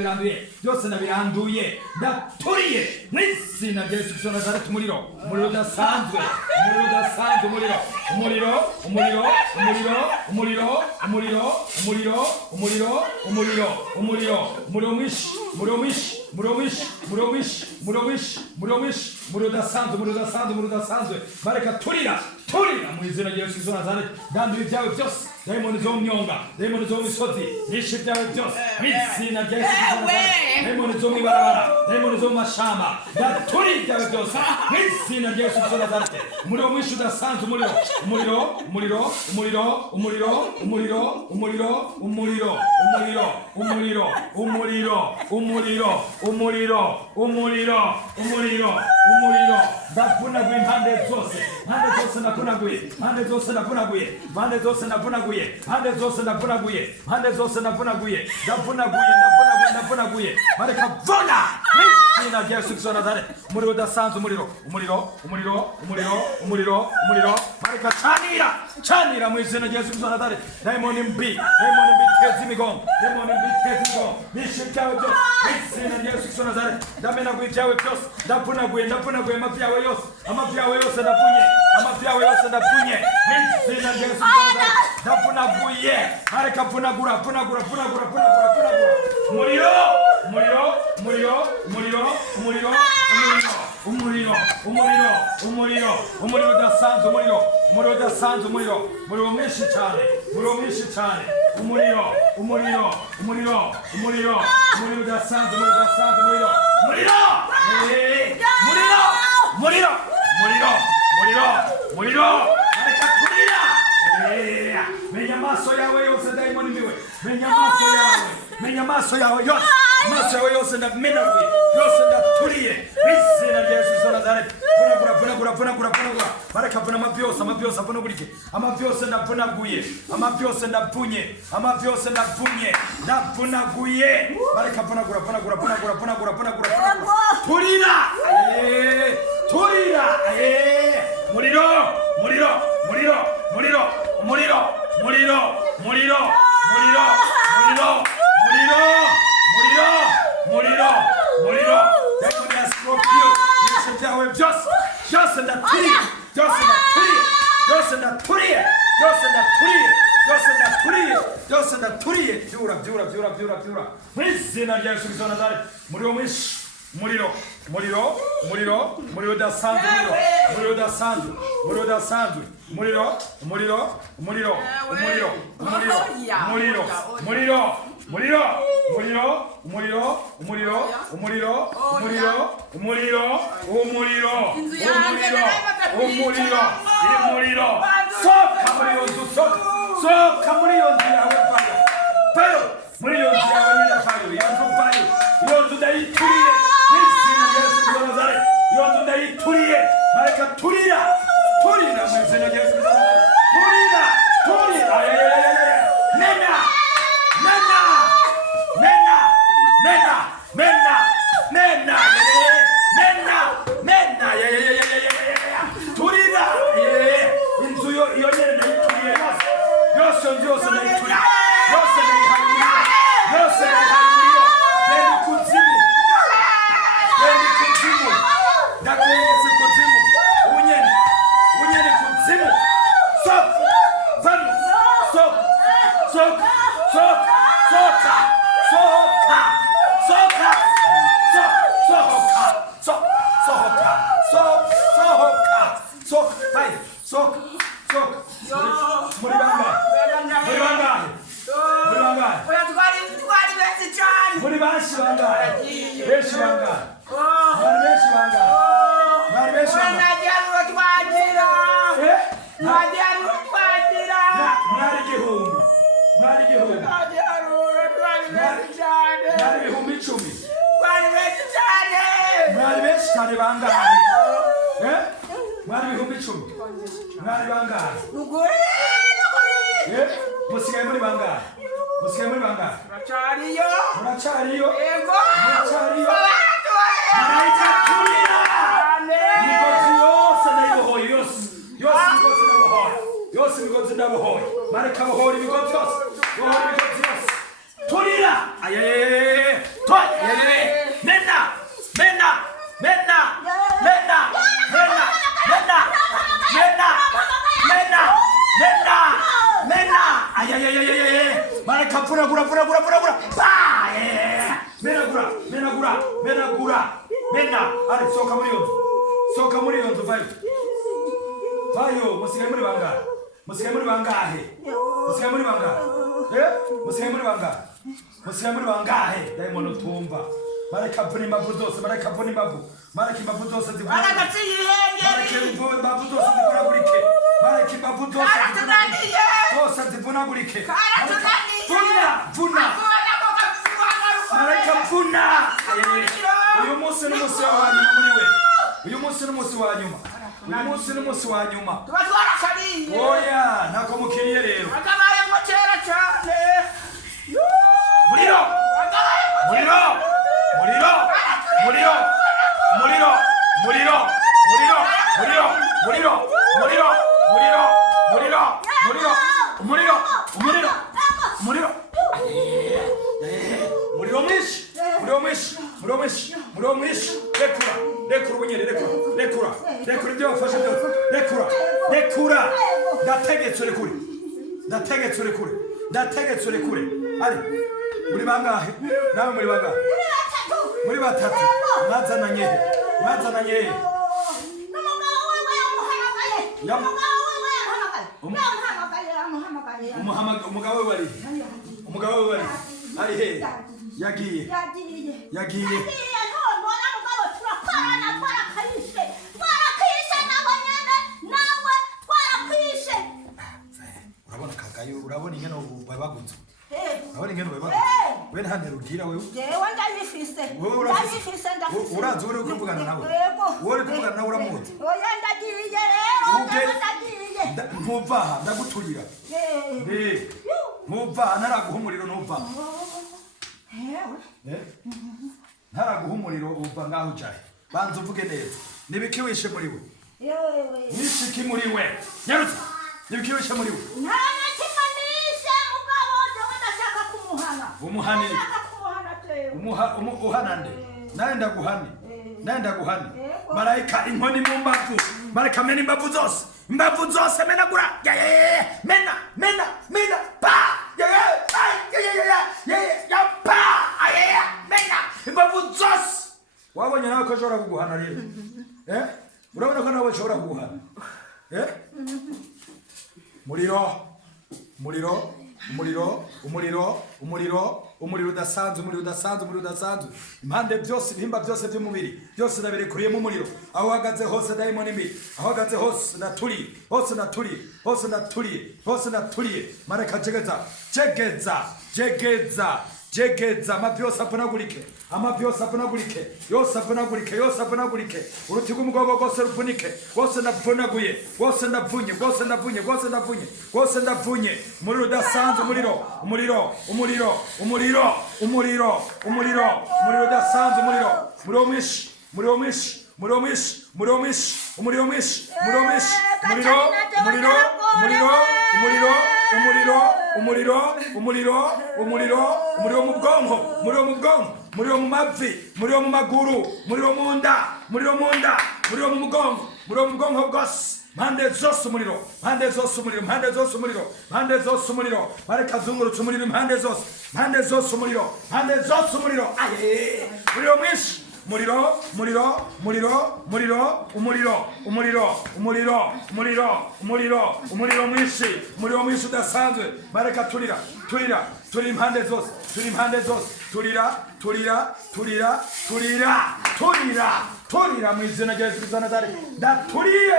biranduye byose ndabiranduye ndaturiye mu izina rya Yesu Kristo Nazareti. Umuriro udasanzwe, umuriro udasanzwe, umuriro umuriro umuriro umuriro umuriro umuriro umuriro umuriro umuriro umuriro umuriro mwinshi, umuriro mwinshi, umuriro mwinshi, umuriro mwinshi, umuriro mwinshi, umuriro mwinshi, umuriro udasanzwe, umuriro udasanzwe, umuriro udasanzwe. Bareka turira mu izina rya Yesu Kristo Nazareti. Ndanduye ibyawe byose, dayimoni zo mu myonga, dayimoni zo mu misozi, nishe ibyawe byose mu izina rya Yesu Kristo Nazareti. Dayimoni zo mu ibarabara, dayimoni zo mu mashamba, ndaturiye ibyawe byose mu izina rya Yesu Kristo Nazareti. Umuriro mwinshi udasanzwe, umuriro umuriro umuriro umuriro umuriro umuriro umuriro umuriro umuriro umuriro umuriro umuriro umuriro umuriro umuriro umuriro ndavunaguye impande zose, impande zose ndavunaguye, impande zose ndavunaguye, impande zose ndavunaguye, impande zose ndavunaguye, impande zose ndavunaguye, ndavunaguye. Bareka vuna izina rya Yesu Kristo Nazareti. Umuriro udasanzwe, umuriro umuriro umuriro umuriro umuriro umuriro. Bareka canira mu izina rya Yesu Kristo Nazareti. Dayimoni mbi teza imigongo, dayimoni mbi teza imigongo, nishe ibyawe byose mu izina rya Yesu Kristo Nazareti. Ndamenaguye ibyawe byose, ndavunaguye amavi yawe yose, amavi yawe yose ndapunye, amavi yawe yose ndapunye mu izina rya Yesu Kristo Nazareti. Ndavunaguye, bareka vunagura umuriro umuriro umuriro umuriro umuriro umuriro umuriro umuriro umuriro udasanzwe, umuriro udasanzwe, umuriro mwinshi cyane, umuriro udasanzwe, umuriro areka kurira. Menya amaso yawe yose, dayimoni mbiwe, menya amaso yawe yose, amaso yawe yose ndamenaguye, yose ndaturiye izina rya Yesu Kristo Nazareti. Vunagura bareka vuna amavi yose avunagurike, amavi yose ndavunaguye, amavi yose ndavunye, amavi yose ndavunaguye. Bareka vunagura turira umuriro byose ndaturiye byura mu izina rya Yesu Kristo Nazareti. Umuriro mwinshi, umuriro udasanzwe, umuriro udasanzwe, umuriro soka muri iyo nzu yawe, payo muri iyo nzu yawe nyine, payo iyo nzu ndayituriye mu izina rya Yesu Kristo Nazareti. Iyo nzu ndayituriye, bareka turira mu izina rya Yesu Kristo Nazareti. Turira mena turira. Inzu yo nyene ndayituriye yose ndayituriye, yose ndayiharumurira, Bendi kuzimu, ndakunyetse kuzimu, unyene kuzimu, soka muri bangahe? Muri benshi bangahe? Benshi bangahe? Mwari igihumbi, mwari ibihumbi 10, mwari benshi cyane. Bangahe? Mwari ibihumbi 10, mwari bangahe? Musigaye muri bangahe? Muracariyo? Yego. Marayika turira. Imigozi yose ndayibohoye, yose imigozi ndabohoye. Marayika bohora imigozi yose, turira. Musikamuri bangahe daimono tumba mareka puni mabu zose mareka puni mabu mareka mabu zose zivuna mareka mabu zose zivuna burike mareka mabu zose zivuna burike vuna mareka vuna uyu munsi n'umunsi wa nyuma muri we uyu munsi n'umunsi wa nyuma uyu munsi n'umunsi wa nyuma oya ntako mukiriye rero akabaye mu kera cyane Muriro! Muriro! Muriro! Muriro! Muriro! Muriro! Muriro! Muriro! Muriro! Muriro! Muriro! Muriro! Muriro! Muriro! Muriro! Muriro! Muriro mwinshi! Muriro mwinshi! Muriro mwinshi! Muriro mwinshi! Rekura! Rekura ubunyere! Rekura! Rekura! Rekura ibyo wafashe byose! Rekura! Rekura! Ndategetse urekure! Ndategetse urekure! Ndategetse urekure! Ari! Muri bangahe? Nawe muri bangahe? Muri batatu. Mwazananye. Mwazananye. Umugabo wewe yamuhamagaye. Umugabo wewe bari. Umugabo wewe bari. Ari he? Yagiye. Yagiye. Mbona mugabo turakorana twarakayishe. Twarakishe nawe nyene nawe twarakishe. Urabona kakayo urabona ingene babaguze. Urabona ingene babaguze. Wewe nta rugira wewe. Jewe ndabifise. Ndabifise ndafise. Urazi uri kuvugana nawe. Uri kuvugana nawe uramuzi. Oya ndagiye rero ndagiye. Ntuva ndaguturira. Ntuva naraguha umuriro ntuva. Ntaraguha umuriro uva ngaho ujaye. Banza uvuge neza. Nibiki wishe muri we? Nishiki muri we. Nyarutse. Nibiki wishe muri we? Umuhani uhanande naenda guhani malaika inkoni mu mbavu malaika mena imbavu zose menagura mena pa pa mena imbavu zose wabonye nawe ko ashobora kuguhana rero urabona ko nawe ashobora kuguhana umuriro udasanzwe impande byose ibihimba byose by'umubiri byose nabirekuriyemo umuriro aho uhagaze hose dayimoni mbi aho uhagaze hose naturiye mareka jegeza amavi yose avunagurike uruti rw'umugongo rwose ruvunike rwose ndavunye umuriro udasanzwe umuriro udasanzwe umuriro mu bwonko umuriro mu mavi umuriro mu maguru umuriro mu nda umuriro mu mugongo bwose mpande zose umuriro bareka zungurutse umuriro impande zose umuriro umuriro mwinshi umuriro mwinshi udasanzwe bareka turira impande zose turira mu izina rya Yesu Kristo Nazareti ndaturiye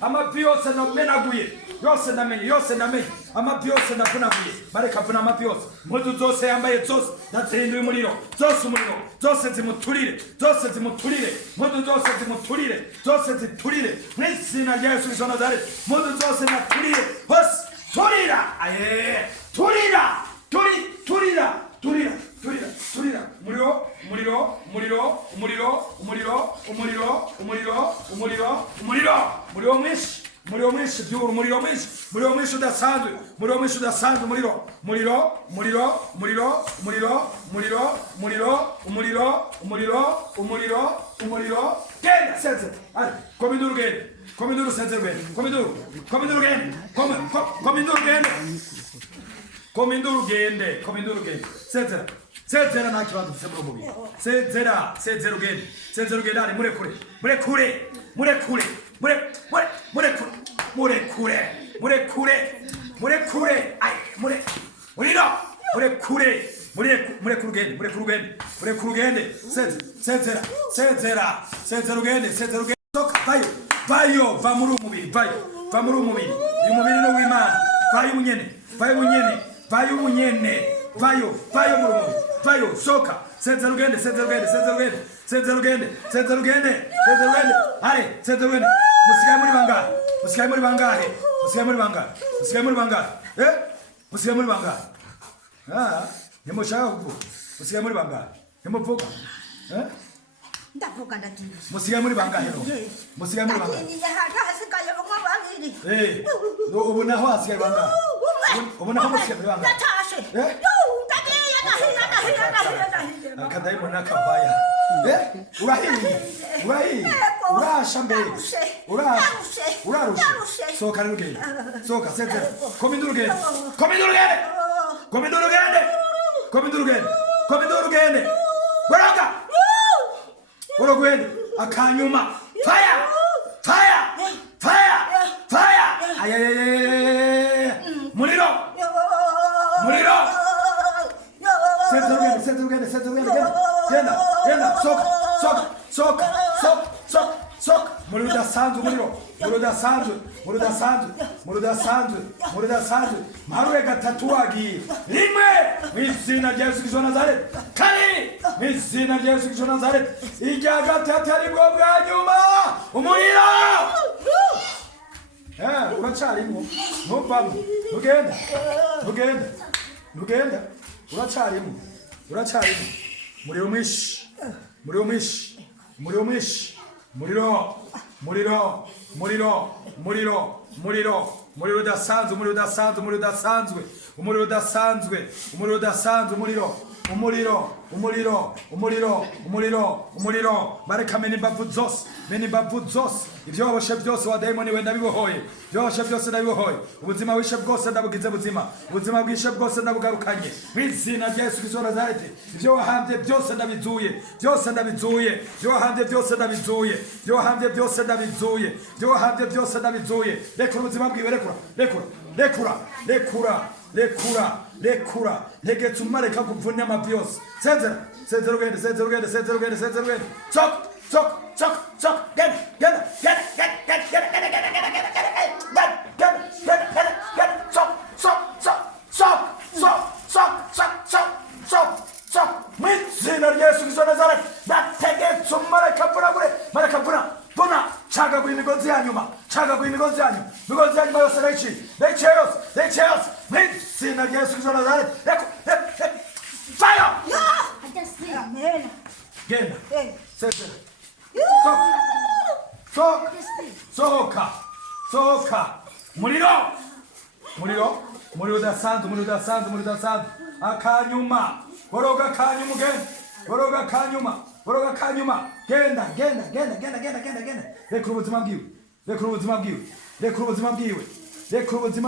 amavi yose namenaguye yose ndamenye amavi yose ndavunaguye bareka vuna amavi yose impuzu zose yambaye zose ndazihinduye umuriro zose zimuturire impuzu zose ziturire mu izina rya Yesu Kristo Nazareti impuzu zose naturiye hose turira umuriro mwinshi byura umuriro mwinshi udasanzwe, umuriro mwinshi udasanzwe, umuriro, umuriro, umuriro, umuriro, umuriro, umuriro, umuriro, umuriro, umuriro, umuriro, umuriro, genda seze, ari, kominduru genda, kominduru seze genda, kominduru, kominduru genda, kominduru genda, kominduru gende, kominduru gende, seze. Sezera nta kibazo ufite muri umubiri. Sezera, sezera ugende. Sezera ugende ari murekure. Murekure. Murekure. Murekure. Murekure. Murekure. Ai, muriro. Murekure. Murekure ugende. Murekure ugende. Murekure ugende. Sezera. Sezera. Sezera ugende. Sezera ugende. Toka vayo. Vayo, va muri umubiri. Vayo. Va muri umubiri. Uyu mubiri no w'Imana. Vayo munyene. Vayo munyene. Vayo munyene. Vayo murumu, vayo, soka, sezera ugende, sezera ugende, sezera ugende, sezera ugende, sezera ugende, sezera ugende, are, sezera ugende, musigaye muri bangahe, musigaye muri bangahe, musigaye muri bangahe, musigaye muri bangahe, musigaye muri bangahe, ntimushaka kuvuga, musigaye muri bangahe, ntimuvuga, ndavuga ndagiye, musigaye muri bangahe no, musigaye muri bangahe, hasigaye bamwe babiri, ubu naho hasigaye bangahe, ubu naho musigaye muri bangahe, ndatashe, akadayimu nakabaya urahiye urasha mbere urarushe soka rugende soka sezera kominduru gende kominduru gende kominduru gende kominduru gende kominduru gende baraga urogwende akanyuma fire fire fire fire ayayayaya muriro muriro sezera ugende genda soka muriro udasanzwe maruye gatatu wagiye rimwe mw'izina rya Yesu Kristo Nazareti kabiri mw'izina rya Yesu Kristo Nazareti irya gatatu aribwo bwa nyuma umuriro uracarimo ntuvamo ntugenda uracarimo muriro mwinshi umuriro bareka mena imbavu zose ibyo waboshe byose wa dayimoni we ndabibohoye ibyo waboshe byose ndabibohoye ubuzima wishe bwose ndabugize buzima ubuzima bwishe bwose ndabugarukanye mw'izina rya Yesu Kristo Nazareti ibyo wahambye byose ndabizuye ibyo wahambye byose ndabizuye rekura ubuzima bwiwe rekura ntegetse umareka kuvuna amavi yose sezera ugende sok mw'izina rya Yesu Kristo Nazareti ndategetse umareka vuna cagagura imigozi yanyuma yose ndayiciye yose mw'izina rya Yesu Kristo Nazareti fire genda sezera soka muriro udasanzwe akanyuma boroga kanyuma genda rekura ubuzima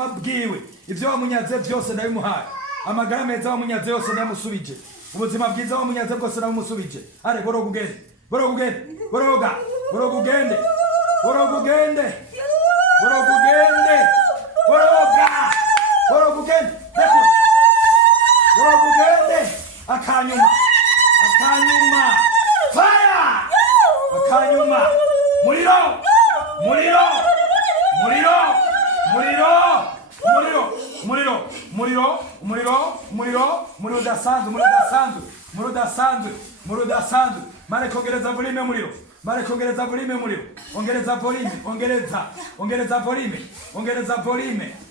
bwiwe ibyo wamunyaze byose ndabimuhaye amagara meza wamunyaze yose ndamusubije ubuzima bwiza wamunyaze bwose ndamusubije are boroga akanyuma fire akanyuma muriro udasanzwe mare kongereza volume muriro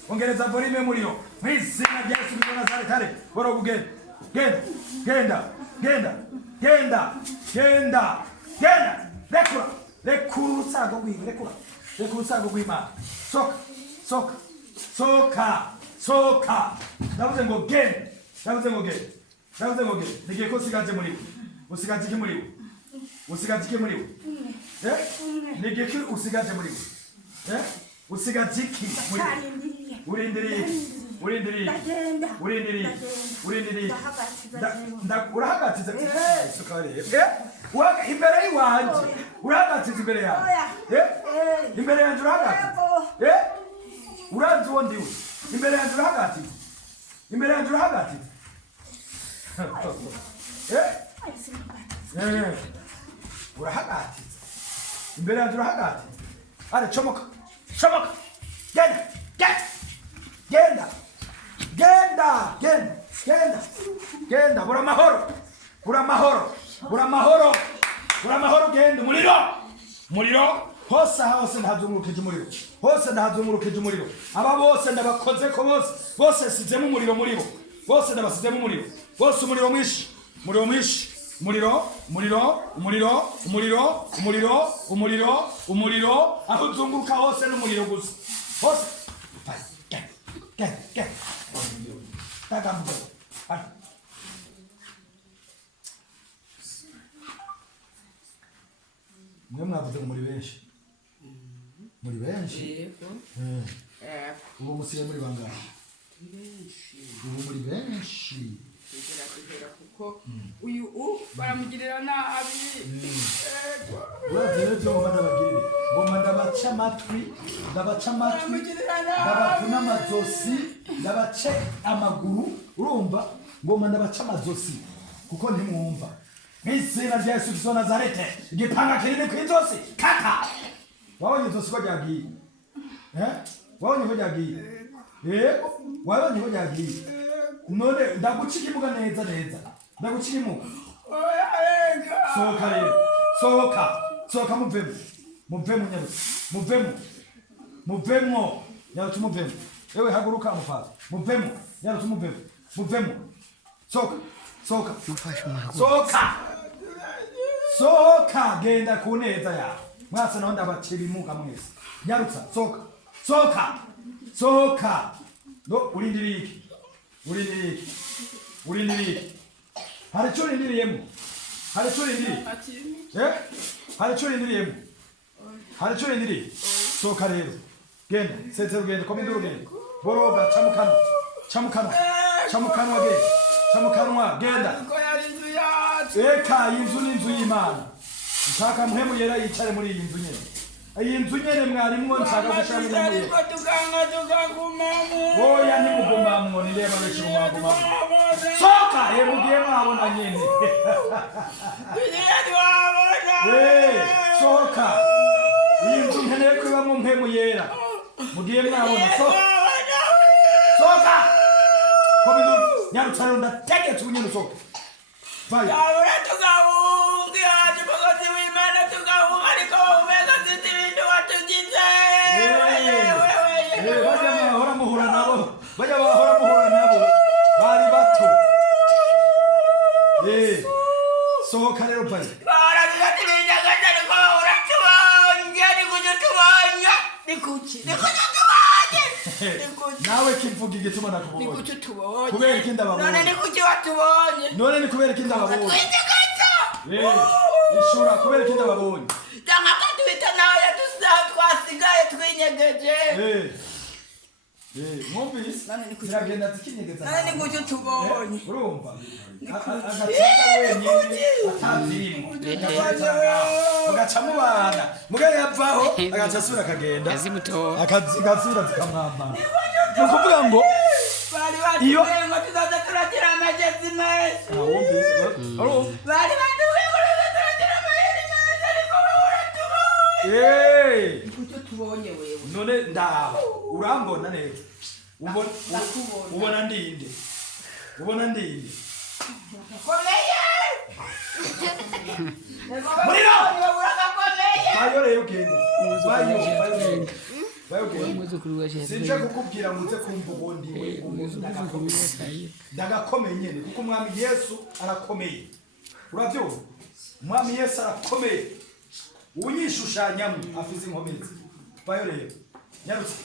ongereza volume muriro mw'izina rya Yesu Kristo Nazareti boroga genda rekura urusago rw'Imana soka sohoka sohoka ndavuze ngo genda ndavuze ngo genda ndavuze ngo genda nigiye ko usigaje muri we usigaje iki muri we usigaje iki muri we nigiye ko usigaje muri we usigaje iki muri we urindiriye urahagatiza imbere y'iwanje urahagatiza imbere yawe imbere yanjye urahagatiza urazi uwo ndiwe imbere yanjye urahagatiza imbere yanjye urahagatiza urahagatiza imbere yanjye urahagatiza are comoka comoka genda genda genda genda genda genda bura amahoro bura amahoro bura amahoro bura amahoro genda umuriro hose hose ndahazungurukije umuriro hose ndahazungurukije umuriro aba bose ndabakoze ko bose sizemo umuriro muri bo bose ndabasizemo umuriro bose umuriro mwinshi umuriro mwinshi umuriro aho uzunguruka hose n'umuriro gusa hose mwe mwavuze muri benshi ubu musigaye muri bangahe ubu muri benshi kuko uyu baramugirira nabi urazi rero ibyo ngomba ndabagirire ngomba ndabaca amatwi ndabavuna amazosi ndabace amaguru urumva ngomba ndabaca amazosi kuko ntimwumva mw'izina rya Yesu Kristo Nazarete igipanga kinini kw'izosi kaka wabonye izosi ko ryagiye wabonye ko ryagiye wabonye ko ryagiye none ndaguca ikimuga neza ndaguca ikimuga sohoka rero sohoka muvemo nyarutse muvemo ewe haguruka mufaza muvemo nyarutse muvemo sohoka genda ku neza yawe mwase naho ndabacira ibimuga mwese nyarutsa sohoka no urindiriye hari icyo urindiriyemo sohoka rero genda setse urugendo komeza urugendo boroga camukanwa genda eka inzu n'inzu y'Imana nshaka muhemu yera yicare muri iyi nzu nyene iyi nzu nyene mwarimwo nshaka gushaka muri iyi oya ntimugumamwo nireba benshi mumaguma soka mugiye mwabona nyene soka iyi nzu nkeneye kwibamwo mpemu yera mugiye mwabona soka kobidu nyarutsaro ndategetse ubunyene usoka vayo bajya bahora muhura nabo bari bato sohoka rero pai nawe kivuga igituma nakubonye kubera iki ndababonye none ni kubera iki ndababonye ishura kubera iki ndababonye mwumvise ziragenda zikinyegeza urumva agacaga wenyine atazirimo ugaca mubana mugari yavaho agaca asubira akagenda agasubira zikamwambara ni ukuvuga ngo iyo turagira amagezi menshi bari baduwe ngo turagira amayeri menshi ariko tubonye wewe none ndaba urambona neza ubona ndinde komeye muriro bayo rero gende sinje kukubwira ngo uze kumva ubundi ndagakomeye nyene kuko umwami Yesu arakomeye uravyumva umwami Yesu arakomeye unyishushanyamo afize inkomezi bayo rero nyarutse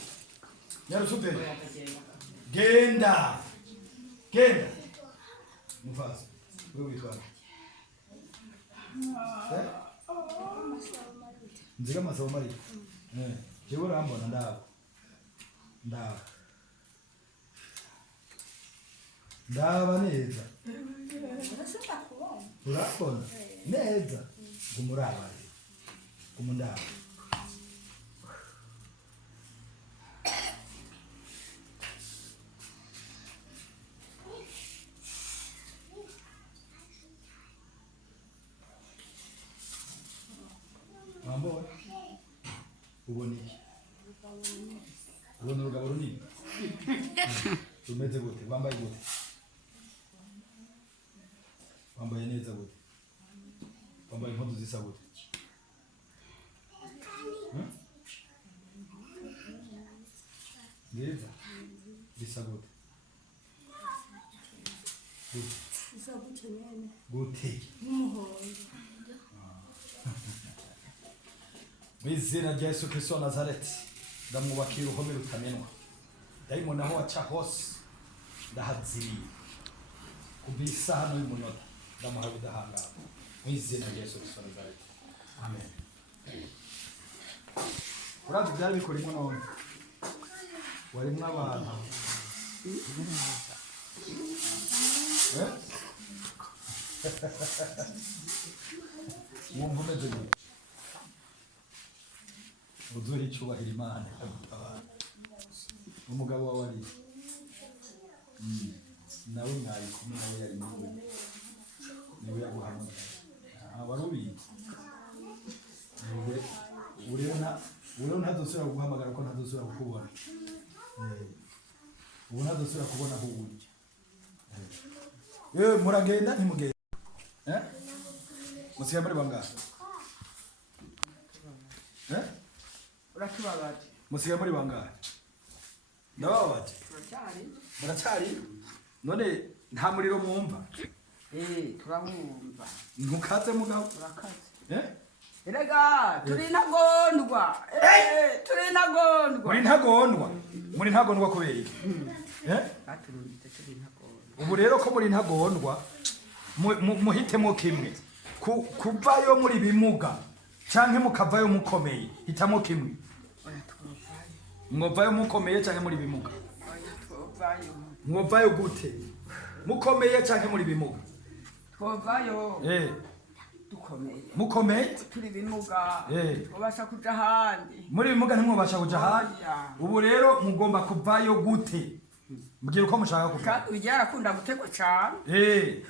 nyarusute oya tagenda genda mufasi wewe witwa nziga masabo mari jewe urambona ndaba neza urabona neza kumuraba kumundaba mambo ubona iki ubona urugabo runini rumeze gute wambaye gute wambaye neza gute wambaye impuzu zisa gute neza zisa gute gute mwizina rya Yesu Kristo wa Nazareti ndamwubakira uruhome rutamenwa dayimoni aho aca hose ndahaziriye kuva isaha n'uyu munota ndamuha ubudahangara mwizina rya Yesu Kristo wa Nazareti amen. Urazi byari bikurimo none warimwo abantu wumva umeze gute uzuri cyubahira Imana ikagutabara umugabo wawe ari nawe mwari kumwe nawe yari muri niwe yaguhamagaye abarubizi ureo ntazosubira kuguhamagara ko ntazosubira kukubona ubu ntazosubira kubona aho uri muragenda ntimugenda musigaye muri bangahe uratubabaje musigaye muri bangahe ndababaje muracyari none nta muriro mwumva turabumva ntukaze mugabo turakaze erega turi ntagondwa muri ntagondwa kubera iki baturungitse turi ntagondwa ubu rero ko muri ntagondwa muhitemo kimwe kuvayo muri bimuga canke mukavayo mukomeye hitamo kimwe mwovayo mukomeye canke muri bimuga mwovayo gute mukomeye canke muri bimuga twovayo dukomeye mukomeye turi bimuga ubasha kuja ahandi muri bimuga ntimwobasha kuja ahandi ubu rero mugomba kuvayo gute mbwira uko mushaka kuva byarakunda gutegwa cane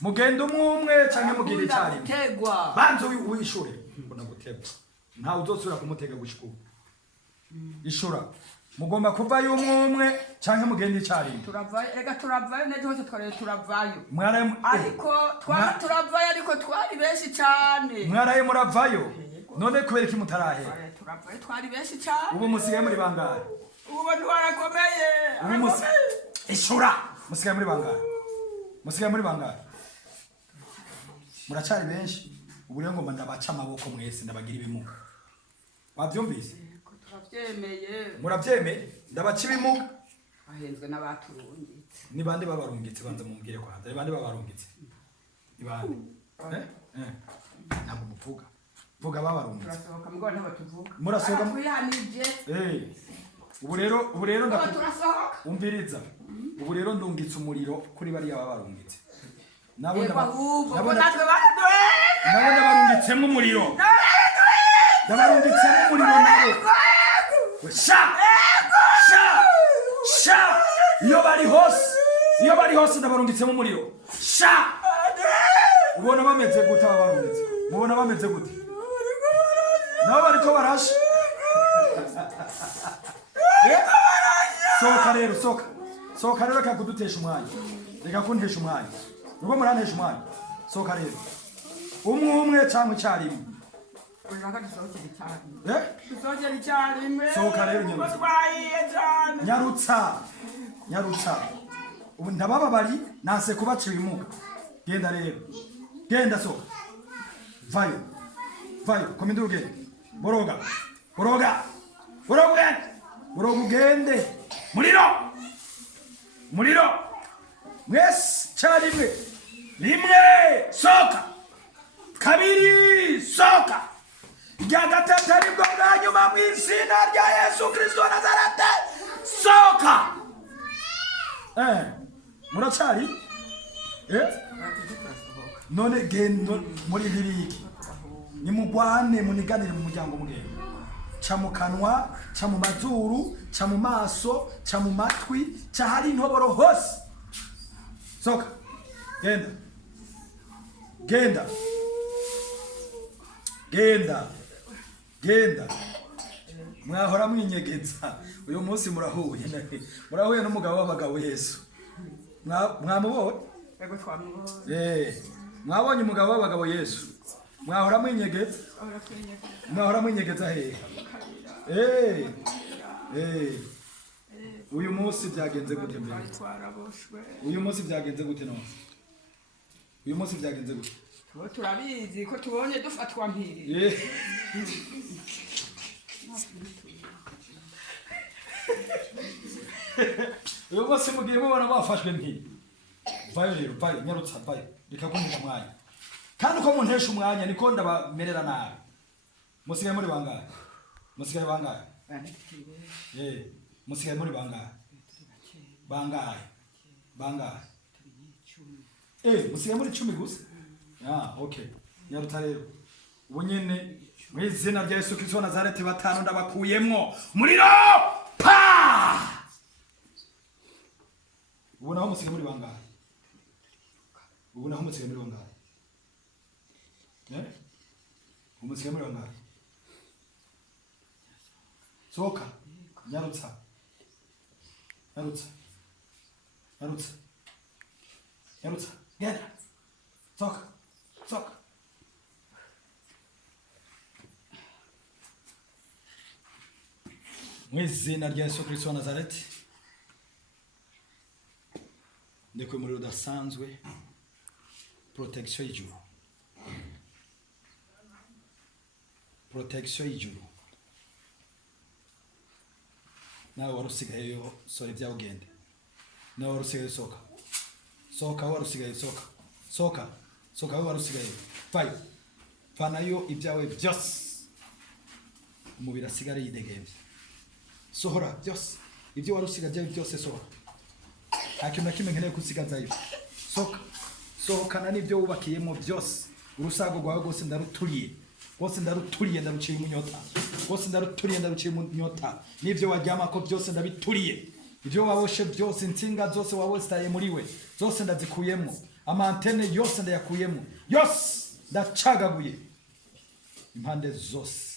mugenda umwe canke mugira icari banze wishure mbona gutegwa ntawe uzosubira kumutega gushika ubu ishura mugomba kuvayo umwe canke mugenda icari turavayo nejo hose twareye turavayo ariko turavayo ariko twari benshi cane mwaraye muravayo none kubera iki mutarahe turavayo twari benshi cane ubu musigaye muri bangahe ubu warakomeye ishura musigaye muri bangahe muracari benshi ubu rero ngomba ndabaca amaboko mwese ndabagira ibimuga wavyumvise muravyemeye ndabaca ibimuga ahenzwe n'abaturungitse ni bande babarungitse banza mumbwire kwanza ni bande babarungitse ni bande ntabwo muvuga vuga babarungitse turasohoka mugabo ntabwo tuvuga murasohoka twihanije ubu rero umviriza ubu rero ndungitse umuriro kuri bariya babarungitse nabo ndabarungitsemo umuriro nabo sha iyo bari hose ndabarungitsemo umuriro sha ubona bameze gute ababarungitse mubona bameze gute nabo bariko barasha sohoka rero reka kudutesha umwanya reka kuntesha umwanya ubwo murantesha umwanya sohoka rero umwe cyangwa icyarimwe ushaka dusohokera icyarimwe sohoka rero nyarutsa ubu ndabababari nase kubaca ibimuga genda rero genda sohoka vayo komenda urugendo boroga murongo ugende. Umuriro mwese cyarimwe. rimwe soka, kabiri soka, irya gatatu aribwo bwa nyuma mu izina rya Yesu Kristo wa Nazareti soka. Muracyari none gendo muri biriki nimugwane muniganire mu muryango mugende, ca mu kanwa, ca mu mazuru, ca mu maso, ca mu matwi, ca hari intoboro hose. Soka genda mwahora mwinyegeza. Uyu munsi murahuye n'umugabo w'abagabo Yesu. Mwamubonye? Ego twamubonye. Mwabonye umugabo w'abagabo Yesu. Mwahora mwinyegeza? Mwahora mwinyegeza hehe? Uyu munsi byagenze gute mbere? Uyu munsi byagenze gute none? Uyu munsi byagenze gute? Turabizi ko tubonye dufatwa mpiri. Uyu munsi mugiye mubona bafashwe mpiri. Vayo rero, vayo nyarutsa, vayo. Reka kunywa umwanya. Kandi uko muntesha umwanya niko ndabamerera nabi. Musigaye muri bangahe? Musigaye bangahe? Musigaye muri bangahe? Bangahe? Musigaye muri 10 gusa? Okay. Nyarutsa rero. Ubu nyene mu izina rya Yesu Kristo wa Nazareti batanu ndabakuyemwo. Umuriro! Pa! Ubu naho musigaye muri bangahe? Umusigaye muri bangahe? Umusigaye muri bangahe? Soka, nyarutsa. Genda. Soka. Mu izina rya Yesu Kristo wa Nazareti ndekuye umuriro udasanzwe, protection y'ijuru. Nawe warusigayeyo sore byawugende. Nawe warusigaye soka warusigaye soka warusigaye vayo vanayo ibyawe byose, umubiri asigare yidegembye. Sohora byose ibyo warusigaye byose, sohora. Nta kintu na kimwe nkeneye kusigazayo. Sohokana n'ibyo wubakiyemo byose. Urusago rwawe rwose ndaruturiye ndaruciye umunyota. N'ibyo waryamako byose ndabituriye. Ibyo waboshe byose, insinga zose wabositaye muri we zose ndazikuyemo. Amantene yose ndayakuyemo. Yose ndacagaguye impande zose.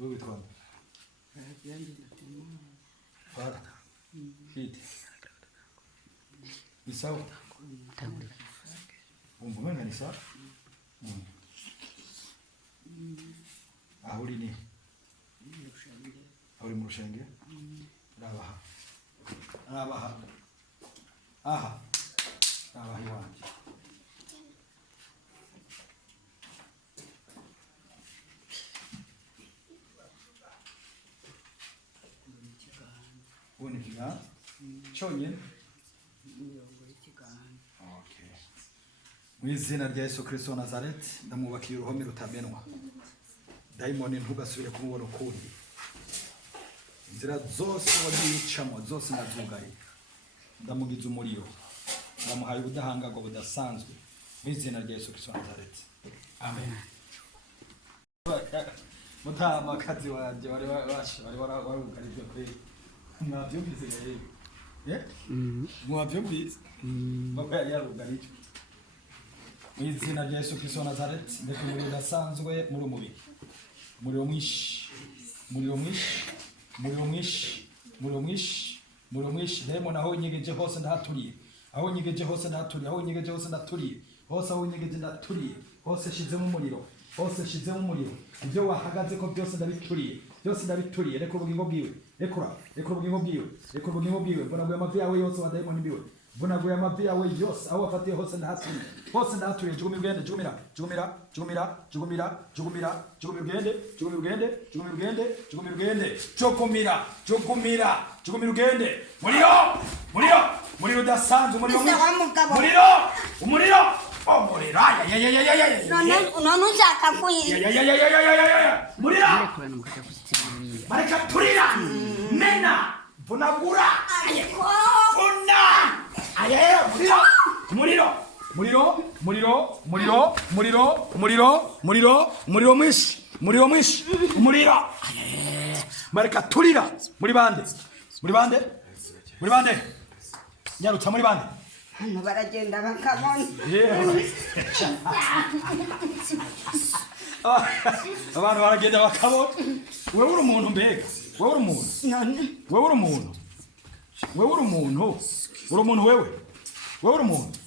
Wewe twanda. Para. Hiti. Ni sawa? Umvumenga ni sawa? Ahuri ni? Ahuri mu rushenge? Rabaha. Aha. Rabaha iwanjye. Ubu ni ikiganza? Cyonyine? Okay. Mu izina rya Yesu Kristo wa Nazareti ndamwubakiye uruhome rutamenwa. Dayimoni ntugasubire kumubona ukundi. Inzira zose wagiyicamo zose ndazugaye. Ndamugize umuriro. Ndamuhaye ubudahangarwa budasanzwe. Mu izina rya Yesu Kristo wa Nazareti. Amen. Mutamakazi wanje wari warugarije kweli. Mwabyumvise rero? Mwabyumvise? Baba yarugarije. Mu izina rya Yesu Kristo wa Nazareti ndetse umuriro udasanzwe muri umubiri. Umuriro mwinshi. Dayimoni aho nyegeje hose ndahaturiye. Hose shizemo umuriro. Ibyo wahagaze ko byose ndabituriye. Reka ubugingo bwiwe. Mbona ngo amavi yawe yose wa dayimoni biwe. vunaguye amavi yawe yose aho wafatiye hose ndahatuye hose ndahatuye jugumira ugende jugumira jugumira jugumira jugumira jugumira jugumira ugende jugumira ugende jugumira ugende jugumira ugende jugumira jugumira jugumira ugende muriro udasanzwe umuriro umuriro none ushaka kuyirinda muriro mareka turira mena vunagura vuna muriro mwishi mareka turira muri bande nyarutsa muri bande hano baragenda bakabona abantu baragenda bakabona wewe uri umuntu mbega wewe uri umuntu wewe uri umuntu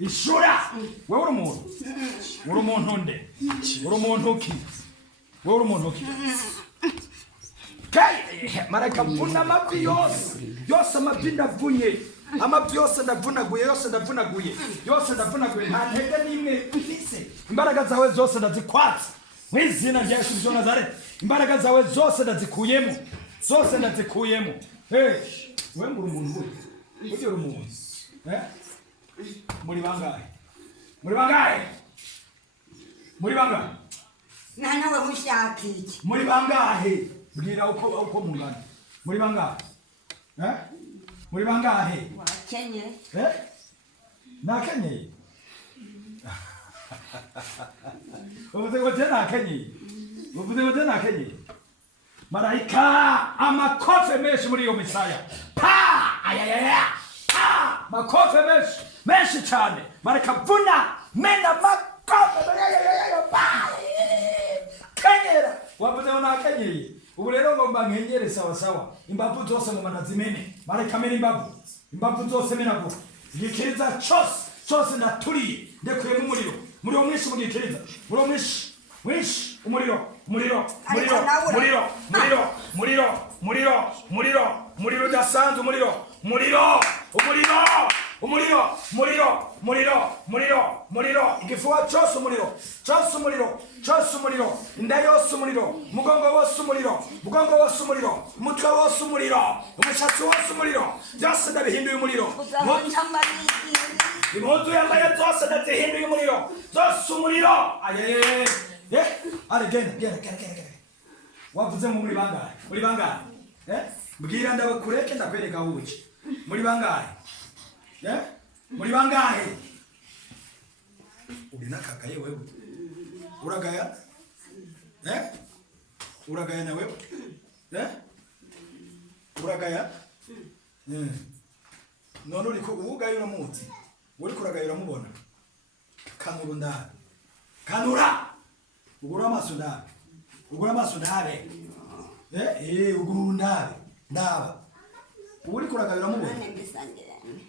ishura wewe uri umuntu nde uri umuntu ki wewe uri umuntu ki mareka vuna amavi yose amavi ndavunye amavi yose ndavunaguye nta ntege n'imwe mfise imbaraga zawe zose ndazikwatse mu izina rya Yesu Kristo Nazareti imbaraga zawe zose ndazikuyemo wewe ngura umuntu uri umuntu muri bangahe nawe mushaka iki muri bangahe bwira uko mungana muri bangahe wakenye nakenyeye uvuze ngo nakenyeye marayika amakofe menshi muri iyo misaya makofe menshi cyane marayika vuna mena makofe kenyera wavuze ngo nakenyeye ubu rero ngomba nkenyere sawa imbavu zose ngomba nazimene marayika mena imbavu zose menavuga igikiriza cyose naturiye ndekuyemo umuriro mwinshi mugikiriza umuriro udasanzwe igifuba cyose umuriro inda yose umuriro umugongo wose umuriro umutwe wose umuriro umushatsi wose umuriro byose ndabihinduye umuriro impuzu yambaye zose ndazihinduye umuriro zose umuriro genda wavuze ngo muri bangahe mbwira ndabakureke ndakwereka aho ubuki muri bangahe uri nakagaye wewe uragaya na wewe uragaya none uri ugaye uramuzi uri kuragaya uramubona kanura ndabe ugura amaso ndabe ugura ndabe ndaba uri kuragaya uramubona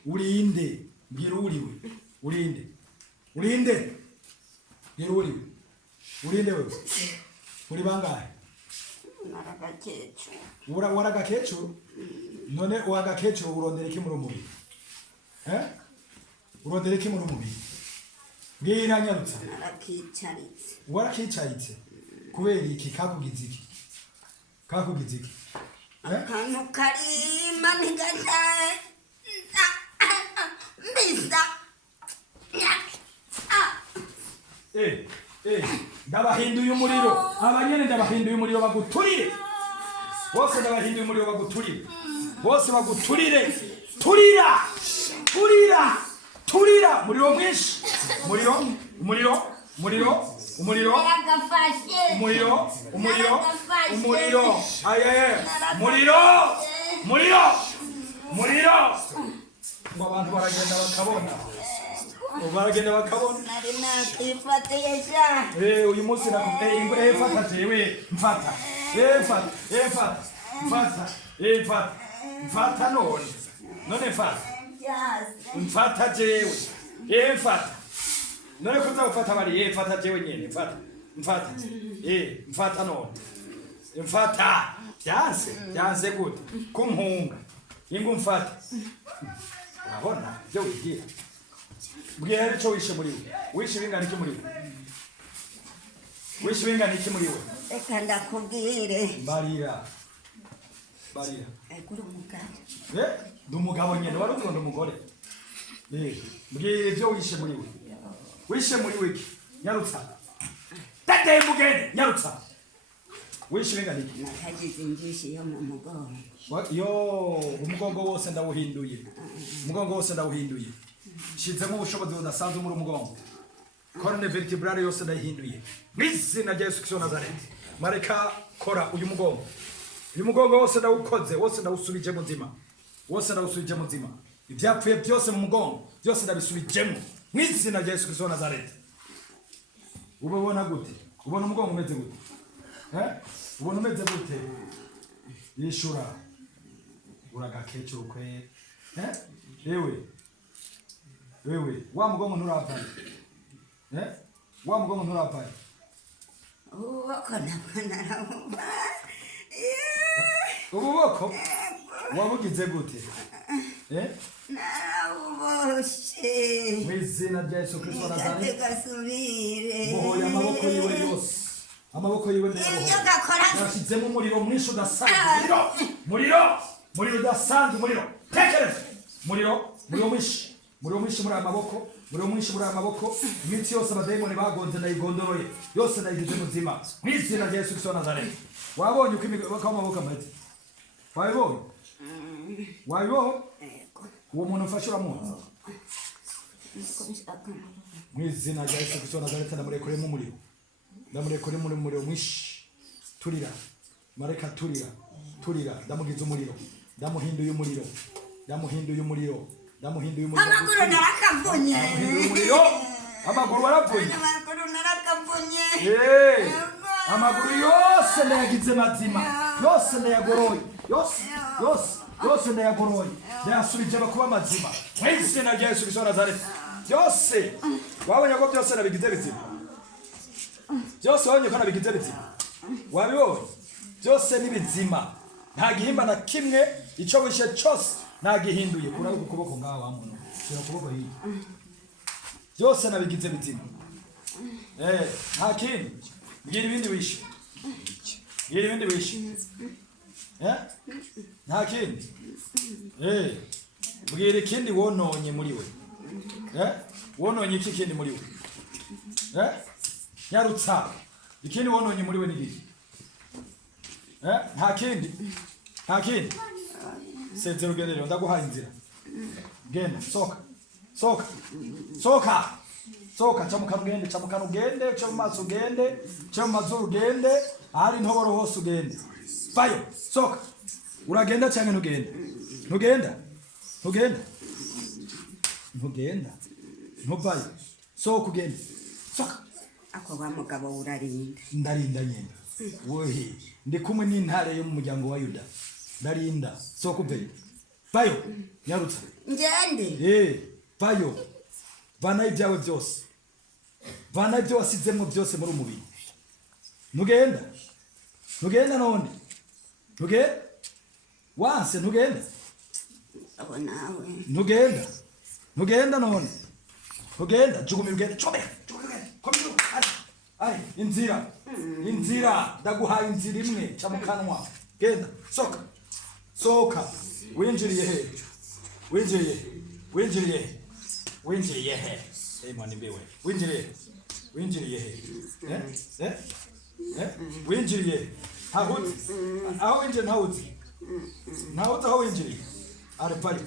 urinde mbwira uriwe urinde mbwira uriwe wewe uri bangahe waragakecuru none uwagakecuru urondera iki muri umubiri mbwira nyarutsa warakicaritse kubera iki kakugize iki akantu karima ntigataye mbisa ndabahinduye umuriro abanyene ndabahinduye umuriro baguturire bose ndabahinduye umuriro baguturire bose baguturire turira umuriro mwinshi umuriro ngo abantu baragenda bakabona nari nakifatiye cyane uyu munsi nakubwiye fata jewe mfata none mfata jewe mfata none kuza gufata bari fata jewe nyene mfata none mfata byanse gute kumpunga ingo mfate urabona byo wigira mbwira hari cyo wishe muri we wishe bingana iki muri we wishe bingana iki muri we reka ndakubwire barira kuri umugabo ndi umugabo nyine wari uvuga umugore mbwira ibyo wishe muri we wishe muri we nyarutsa tateye mugende nyarutsa wishe bingana iki nakagize injishi yo mu mugongo yo umugongo wose ndawuhinduye umugongo wose ndawuhinduye shizemo ubushobozi budasanzwe muri umugongo colonne vertebrale yose ndayihinduye mw'izina rya Yesu Kristo Nazareti mareka kora uyu mugongo wose ndawukoze wose ndawusubije muzima wose ndawusubije muzima ibyapfuye byose mu mugongo byose ndabisubijemo mw'izina rya Yesu Kristo Nazareti ubona gute ubona umugongo umeze gute ubona umeze gute yishura uragakecuru kwe wewe wa mugongo nturapaye wa mugongo nturapaye ububoko nabwo narabuma ububoko wabugize gute narabuboshe mw'izina rya Yesu Kristo wa Nazareti gasubire bohoye amaboko yiwe yose amaboko yiwe yashizemo umuriro mwinshi udasanzwe muriro udasanzwe umuriro tekereza umuriro mwinshi muri aya maboko umuriro mwinshi muri aya maboko iminsi yose abadayimoni bagonze ndayigondoroye yose ndayigize muzima mw'izina rya Yesu Kristo wa Nazareti wabonye uko amaboko ameze wabibonye uwo muntu mfashe uramuzi mw'izina rya Yesu Kristo wa Nazareti ndamurekuremo umuriro ndamurekuremo umuriro mwinshi turira mareka turira ndamugize umuriro ndamuhinduye umuriro amaguru narakavunye amaguru waravunye amaguru narakavunye amaguru yose ndayagize mazima yose ndayagoroye yose ndayagoroye ndayasubije kuba mazima mw'izina rya Yesu Kristo wa Nazareti byose wabonye ko byose nabigize bizima byose wabonye ko nabigize bizima wabibonye byose ni bizima nta gihimba na kimwe icyo wishe cyose nagihinduye kuri uku kuboko ngaho wa muntu shira kuboko hirya byose nabigize bizima nta kindi mbwira ibindi wishe nta kindi mbwira ikindi wononye muri we wononye iki kindi muri we nyarutsa ikindi wononye muri we ni iki nta kindi sezero ugendere ndaguhaye inzira genda soka camukana ugende ca mu maso ugende ca mu mazuru ugende ahari intoboro hose ugende vayo soka uragenda canke ntugenda ntuvayo soka ugende soka ako wa mugabo urarinda ndarinda nyene wohe ndi kumwe n'intare yo mu muryango wa Yuda ndarinda soka uveyo vayo nyarutsa ngende vayo vana ibyawe byose vana ibyo wasizemo byose muri umubiri ntugenda none wanse ntugenda none jugumira ugende ari inzira ndaguhaye inzira imwe ca mu kanwa genda soka winjiriye he mwana imbewe winjiriye he winjiriye aho winjiriye ntawuzi aho winjiriye ari pari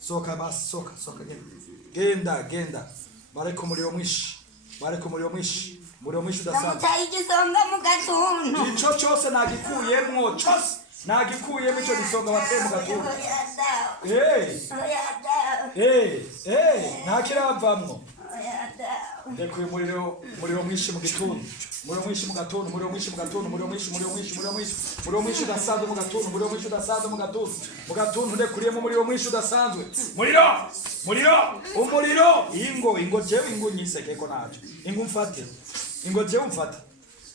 soka basi soka genda bareka umuriro mwinshi umuriro mwinshi udasanzwe ndamutaye igisonga mu gatuntu ico cyose nagikuyemwo ico gisonga bateye mu gatuntu ntakiravamwo ndekuye umuriro mwinshi mu gituntu umuriro mwinshi mu gatuntu ndekuriyemo umuriro mwinshi udasanzwe ingo jewe ingunyiseke ko naco ingo jewe umfate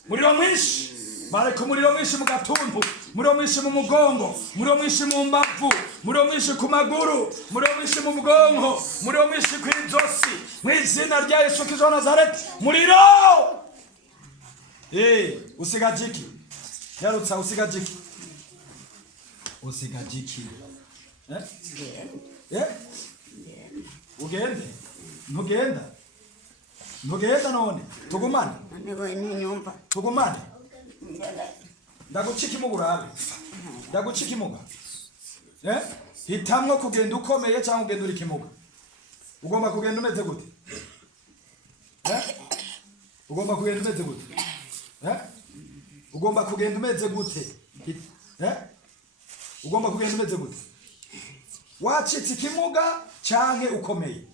umuriro mwinshi bareka umuriro mwinshi mu gatuntu umuriro mwinshi mu mugongo, umuriro mwinshi mu mbavu, umuriro mwinshi ku maguru, umuriro mwinshi mu bwonko, umuriro mwinshi ku ijosi, mu izina rya Yesu Kristo wa Nazareti. Umuriro usigaje iki? Yarutsa usigaje iki? Usigaje iki? Ugende? Ntugenda? Ntugenda none? Tugumane? Niwe ni nyumba. Tugumane? Ndagucika imugurabe. Ndagucika imuga. Hitamwo kugenda ukomeye cyangwa ugenda uri kimuga. Ugomba kugenda umeze gute? Ugomba kugenda umeze gute? Ugomba kugenda umeze gute? Ugomba kugenda umeze gute? Wacitse ikimuga canke ukomeye?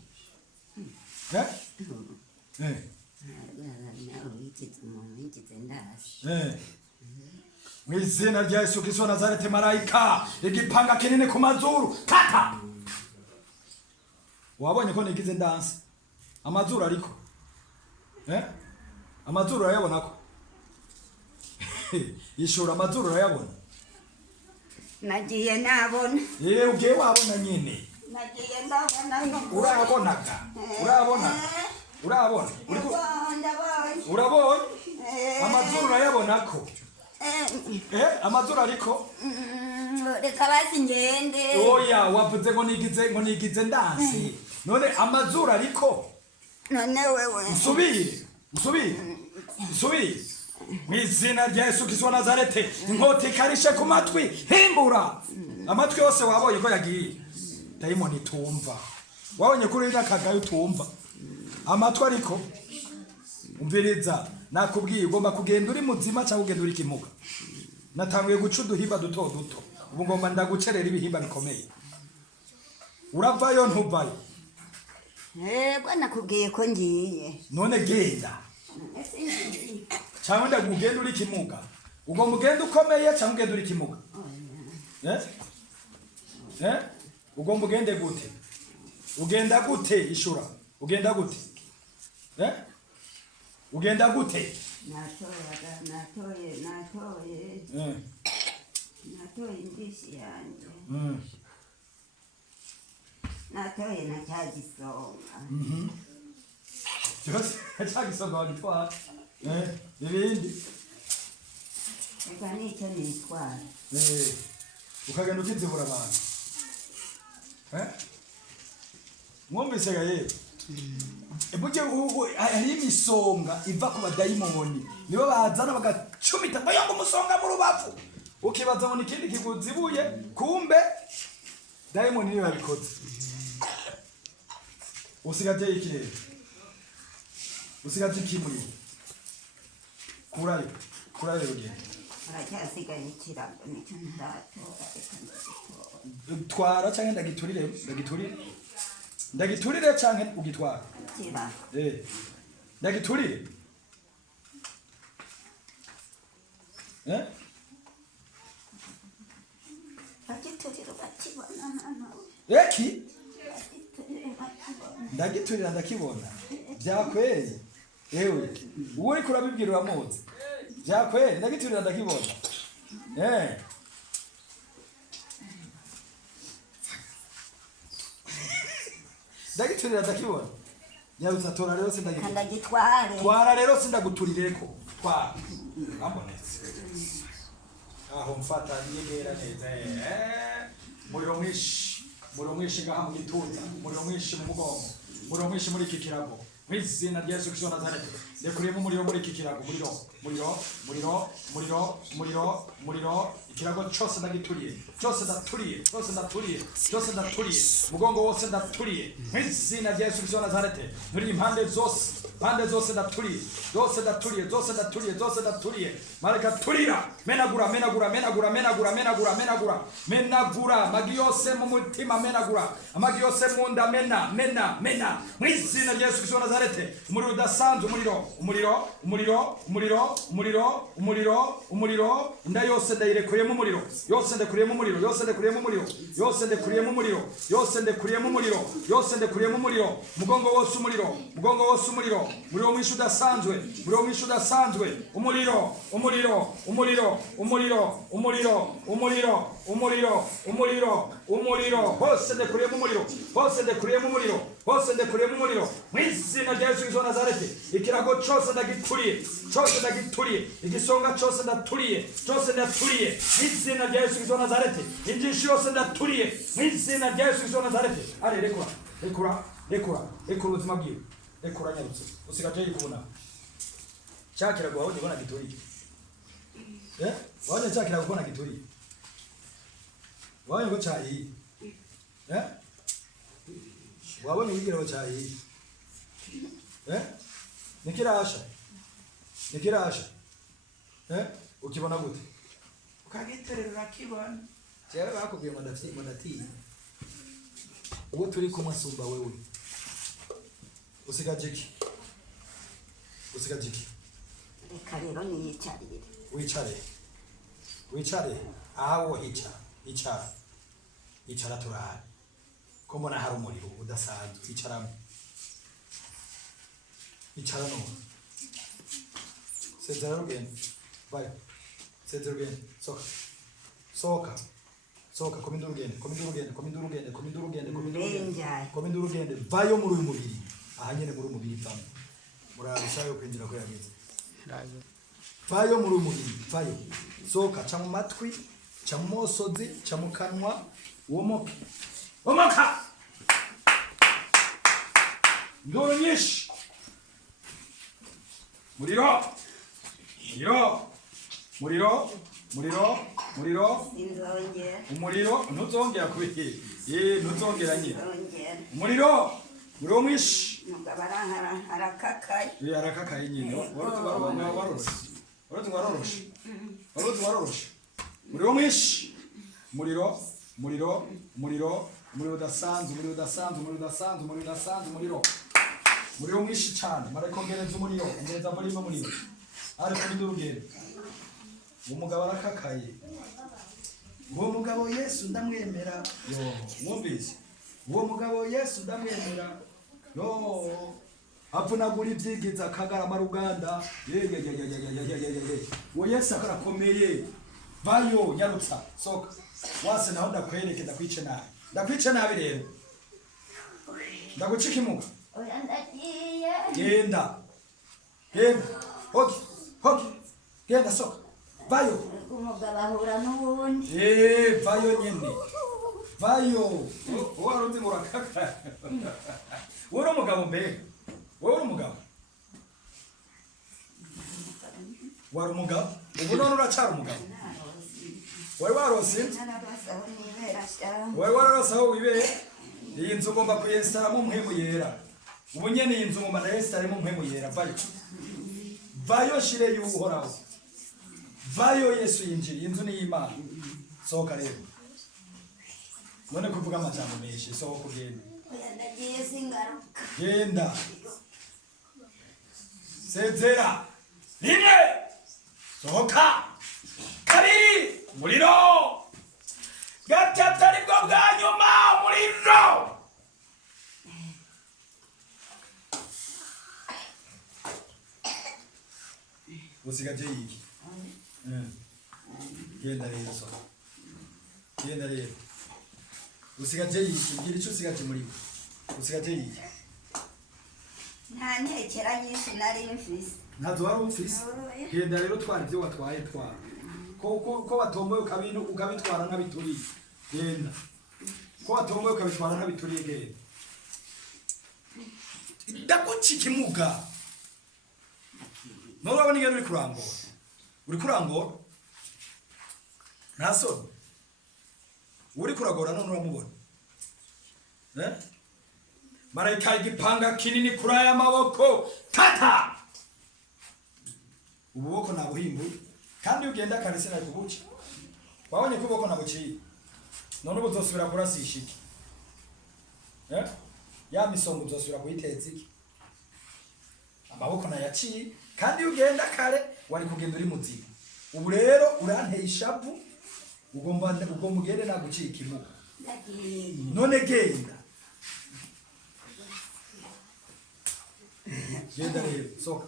Mu izina rya Yesu Kristo wa Nazareti, marayika igipanga kinini ku mazuru kata. Wabonye ko nigize ndanse amazuru ariko amazuru urayabona ko ishura amazuru urayabona? Nagiye nabona. Ugiye wabona nyine. Nagiye ndabona. Urabonaga? Urabona? Urabona? Urabona? Amazuru urayabona ko? Amazuru ariko? Reka basi ngende. Oya, wavuze ngo nigize ndanse. None amazuru ariko? None wewe. Usubire. Mu izina rya Yesu Kristo wa Nazareti, inkota ikarishe ku matwi, himbura. Amatwi yose wabonye ko yagiye. Dayimoni tumva. Wabonye kuri n'akagayo tumva. Amatwi ariko umviriza, nakubwiye ugomba kugenda uri muzima cyangwa ugenda uri kimuga. Natanguye guca uduhimba duto duto. Ubu ngomba ndagucerera ibihimba bikomeye. Uravayo ntuvayo? Kwa nakubwiye ko ngiye. None genda. Cyangwa ndagugenda uri kimuga. Ugomba ugenda ukomeye cyangwa ugenda uri kimuga? Ugomba ugende gute? Ugenda gute ishura? Ugenda gute? Ugenda gute? Natoye indishi yanjye. Natoye na cyagisonga. Cyose cyagisonga wagitwara. Ibindi? Eka nicyo nitwara. Ukagenda ukizibura abantu. Mwumvise gaye? Ebuje hari imisonga iva ku badayimoni. Nibo bazana bagacumita bayongo umusonga mu rubavu. Ukibaza ngo nikindi kiguzibuye, kumbe dayimoni niyo yabikoze. Usigaje ikirere. Usigaje ikimuri. Kurayo rugendo. Aracyasigaye ikirago nicyo ndatora. Twara cyangwa ndagiturire cyangwa ugitwara? Ikirago. Ndagiturire. Bagiturire bakibona nawe. Eki? Ndagiturira ndakibona. Byakweye. Uwo uri kurabibwira uramuzi. Byakweye ndagiturira ndakibona. Ndagiturira ndakibona. Nyabuzatora rero sindagitware. Twara rero sindaguturireko. Twara. Ambonetse. Aho mfata nyegera neza. Muriro mwishi ngaha mu gituza. Muriro mwishi mu mugongo. Muriro mwishi muri iki kirago. Mu izina rya Yesu Kristo wa Nazareti. Rekuriyemo umuriro muri iki kirago. Muriro. Ikirago cyose ndagituriye. Cyose ndaturiye. Mugongo wose ndaturiye. Mu izina rya Yesu Kristo wa Nazareti. Muri impande zose ndaturiye. Zose ndaturiye. Mareka turira. Menagura. Magi yose mu mutima menagura. Amagi yose mu nda mena. Mu izina rya Yesu Kristo wa Nazareti. Nazareti, umuriro udasanzwe, umuriro, inda yose ndayirekuyemo umuriro, yose ndekuriyemo umuriro, yose ndekuriyemo umuriro, yose ndekuriyemo umuriro, yose ndekuriyemo umuriro, yose ndekuriyemo umuriro, mugongo wose umuriro, mugongo wose umuriro, umuriro mwinshi udasanzwe, umuriro mwinshi udasanzwe, umuriro, hose ndekuriyemo umuriro, hose ndekuriyemo umuriro, hose ndekuriyemo umuriro, mu izina rya Yesu Kristo wa Nazareti, ikirago cyose ndagituriye, igisonga cyose ndaturiye, mu izina rya Yesu Kristo wa Nazareti, injishi yose ndaturiye, mu izina rya Yesu Kristo wa Nazareti. Ari rekura ubuzima bwiwe, rekura nyarutse, usigaje yikubona cyakira gwa hoje bona gituriye, waje cyakira gukona gituriye, waje ngo cyayi, wabonye wigiraho cyayi, nikirasha, ukibona gute? ukagiterera urakibona. Cyera bakubwiye mandatiye, uwo turi kumwe asumba wewe, usigaje iki? Reka rero niyicarire. Wicare aho icara turahari, ko mbona hari umuriro udasanzwe, icara no. Sezera rugendo, vai, soka, komenda urugendo, vayo muri uyu mubiri, aha nyene muri umubiri vamo, murarushayo kwinjira ko yagize, vayo muri uyu mubiri, vayo, soka, ca mu matwi, ca mu mosozi, ca mu kanwa, omoka, nduru nyinshi, muriro, Sinzongera. umuriro ntuzongera kubiki, ntuzongera nyine, umuriro mwinshi, Umugabo arakakaye. arakakaye nyine, waroroshe, umuriro mwinshi, umuriro udasanzwe, umuriro mwinshi cyane, marakongereza umuriro, ongereza volume umuriro, ariko ndurugendo, umugabo arakakaye, uwo mugabo Yesu ndamwemera, mwumvise, uwo mugabo Yesu ndamwemera, apfunagura ibyigiza akagarama ruganda, uwo Yesu akarakomeye, vayo nyarutsa, soka, wase naho ndakwereke, ndakwice nabi rero, ndagucika imuga, genda, hoki, genda soka, vayo, Umugabo ahura n'ubundi. vayo nyene, vayo, warundi murakaka, wowe umugabo mbega, wari umugabo, ubu none uracara umugabo, wari warose, wari warose aho wibere, iyi nzu ngomba kuyestaramo umuhemu yera, ubu nyene iyi nzu ngomba ndayestaramo umuhemu yera, vayo shire y'uhoraho, vayo Yesu yinjira, inzu ni y'Imana, sohoka rero, none kuvuga amajambo menshi, sohoka ugende, genda, sezera, rimwe, sohoka, kabiri, umuriro, gatatu aribwo bwa nyuma, umuriro, usigaje yiki, genda rero, usigaje yiki, ngira icyo usigaje muri we, usigaje yiki, nta ntekera nyinshi nari mfise. ntazo wari ufise, genda rero twara ibyo watwaye, ko watomboye ukabitwara nk'abituriye, genda, ko watomboye ukabitwara nk'abituriye, genda, ndagucika imuga, none urabona ingene uri kurangora, nta soni, uri kuragora none uramubona, marayika igipanga kinini kuri aya maboko, kata, ububoko nabuhimbuye, kandi ugenda karese na kubuca, wabonye ko ububoko nabuciye, none ubu uzosubira kurasisha iki, ya misongo uzosubira kuyiteza iki, amaboko nayaciye kandi iyo ugenda kare wari kugenda uri muzima ubu rero uranteye ishavu ugomba ugende nagucika imuga none genda genda rero soka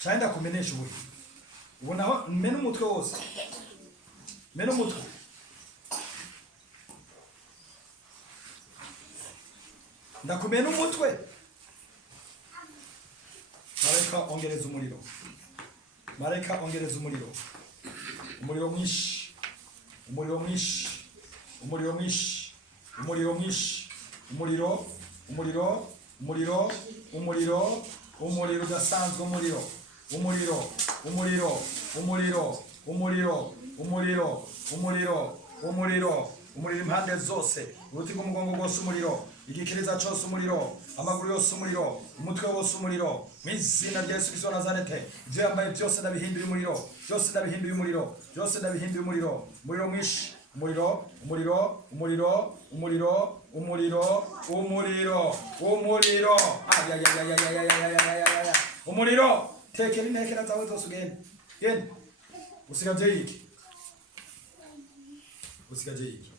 cyane ndakumenesha ubu ubonaho mena umutwe wose mena umutwe ndakumena umutwe mareka ongereza umuriro mareka ongereza umuriro umuriro mwinshi umuriro mwinshi umuriro mwinshi umuriro mwinshi umuriro umuriro umuriro umuriro umuriro udasanzwe umuriro umuriro umuriro umuriro umuriro umuriro umuriro umuriro umuriro impande zose uruti rw'umugongo rwose umuriro igikiriza cyose umuriro amaguru yose umuriro umutwe wose umuriro mu izina rya Yesu Kristo wa Nazareti ibyo yambaye byose ndabihinduye umuriro byose ndabihinduye umuriro byose ndabihinduye umuriro umuriro mwinshi umuriro umuriro umuriro umuriro umuriro umuriro umuriro ayayayayayayayayaya umuriro tekera intekera zawe zose ugende gende usigaje iki usigaje iki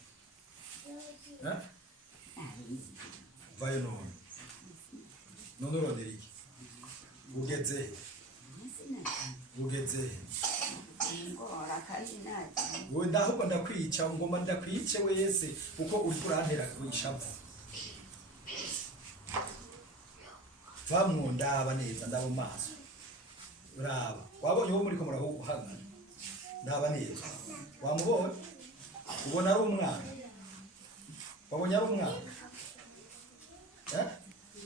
vayo none none urodera iki ugeze we ndahubwo ndakwica ngomba ndakwice wese uko uri kurantera kwishavu vamwo ndaba neza ndaba maso uraba wabonye wo muri ko murahugana ndaba neza wamubonye ubona ari umwana wabonye ari umwana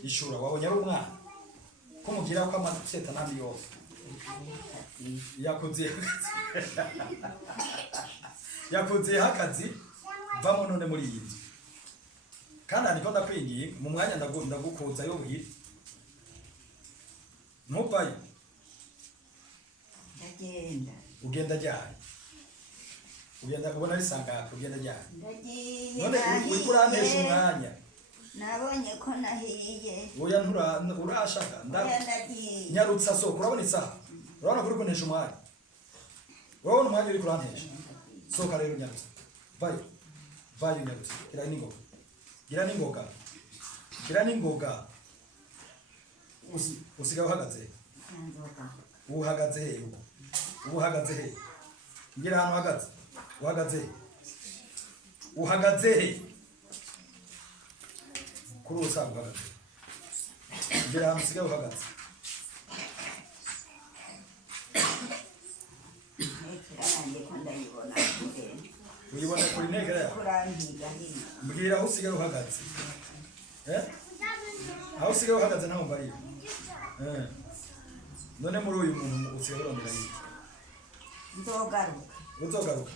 ishura wabonye ari umwana ko mugira ko amaseta nandi yose yakoze akazi vamo none muri iyi nzu kandi ariko ndakwingiye mu mwanya ndagukoza yo buhira ntuvayo ugenda ryari ugenda ubona ari sangaka ugenda ryari none uri kurantesha umwanya nabonye ko nahiye oya urashaka nyarutsa soko urabona isaha urabona kuri kuntesha umwanya urabona umwanya uri kurantesha soka rero nyarutsa vayo nyarutsa gira n'ingoga usigaye uhagaze he ngira ahantu uhagaze he kuri usanzwe uhagaze ngira ahantu usigaye uhagaze uyibona kuri negera yawe mbwira aho usigaye uhagaze aho usigaye uhagaze ntaho mbarira none muri uyu muntu usigaye urondera yiki uzogaruka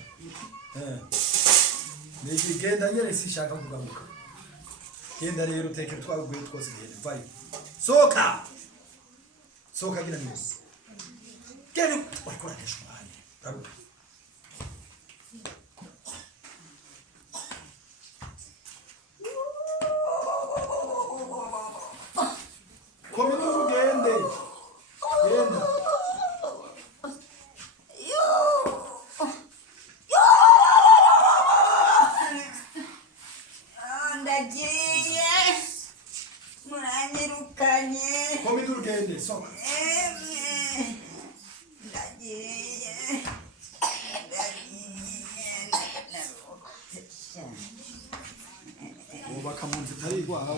niki genda nyene sishaka kugaruka genda rero tekera twaguye twose genda vayo soka gira neza genda urikoranisha umwanya garuka genda ndagiye muranyirukanye komida urugende soka ubaka mu nzu itari igwaho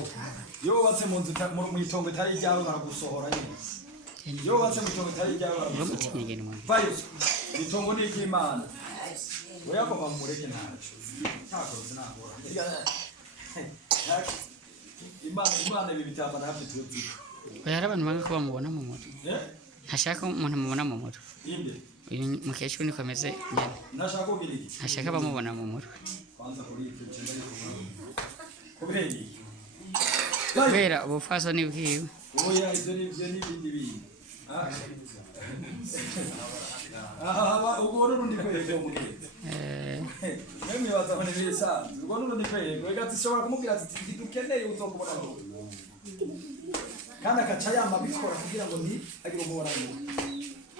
iyo wubatse mu nzu mu itongo itari iryawe baragusohora nyine iyo wubatse mu itongo itari iryawe baragusohora vayo itongo ni iry'Imana oya ko bamureke ntacyo ntakoze nagora Imana ibi bitamba nabyo tuzi oya abantu banga ko bamubona mu moto ntashaka umuntu amubona mu moto inde uyu mukecuru niko ameze nyene nashaka kugira iki ntashaka bamubona mu moto kwanza kuri ibyo cyenda kubera kubera ubufasoni bwiwe oya ibyo n'ibindi bintu ubwo n'urundi kwego mugeze mwe bazaho n'ibisanzwe ubwo n'urundi kwego reka zishobora kumubwira ati dukeneye uzokubona kandi agaca yama abikora kugira ngo agire umubonano.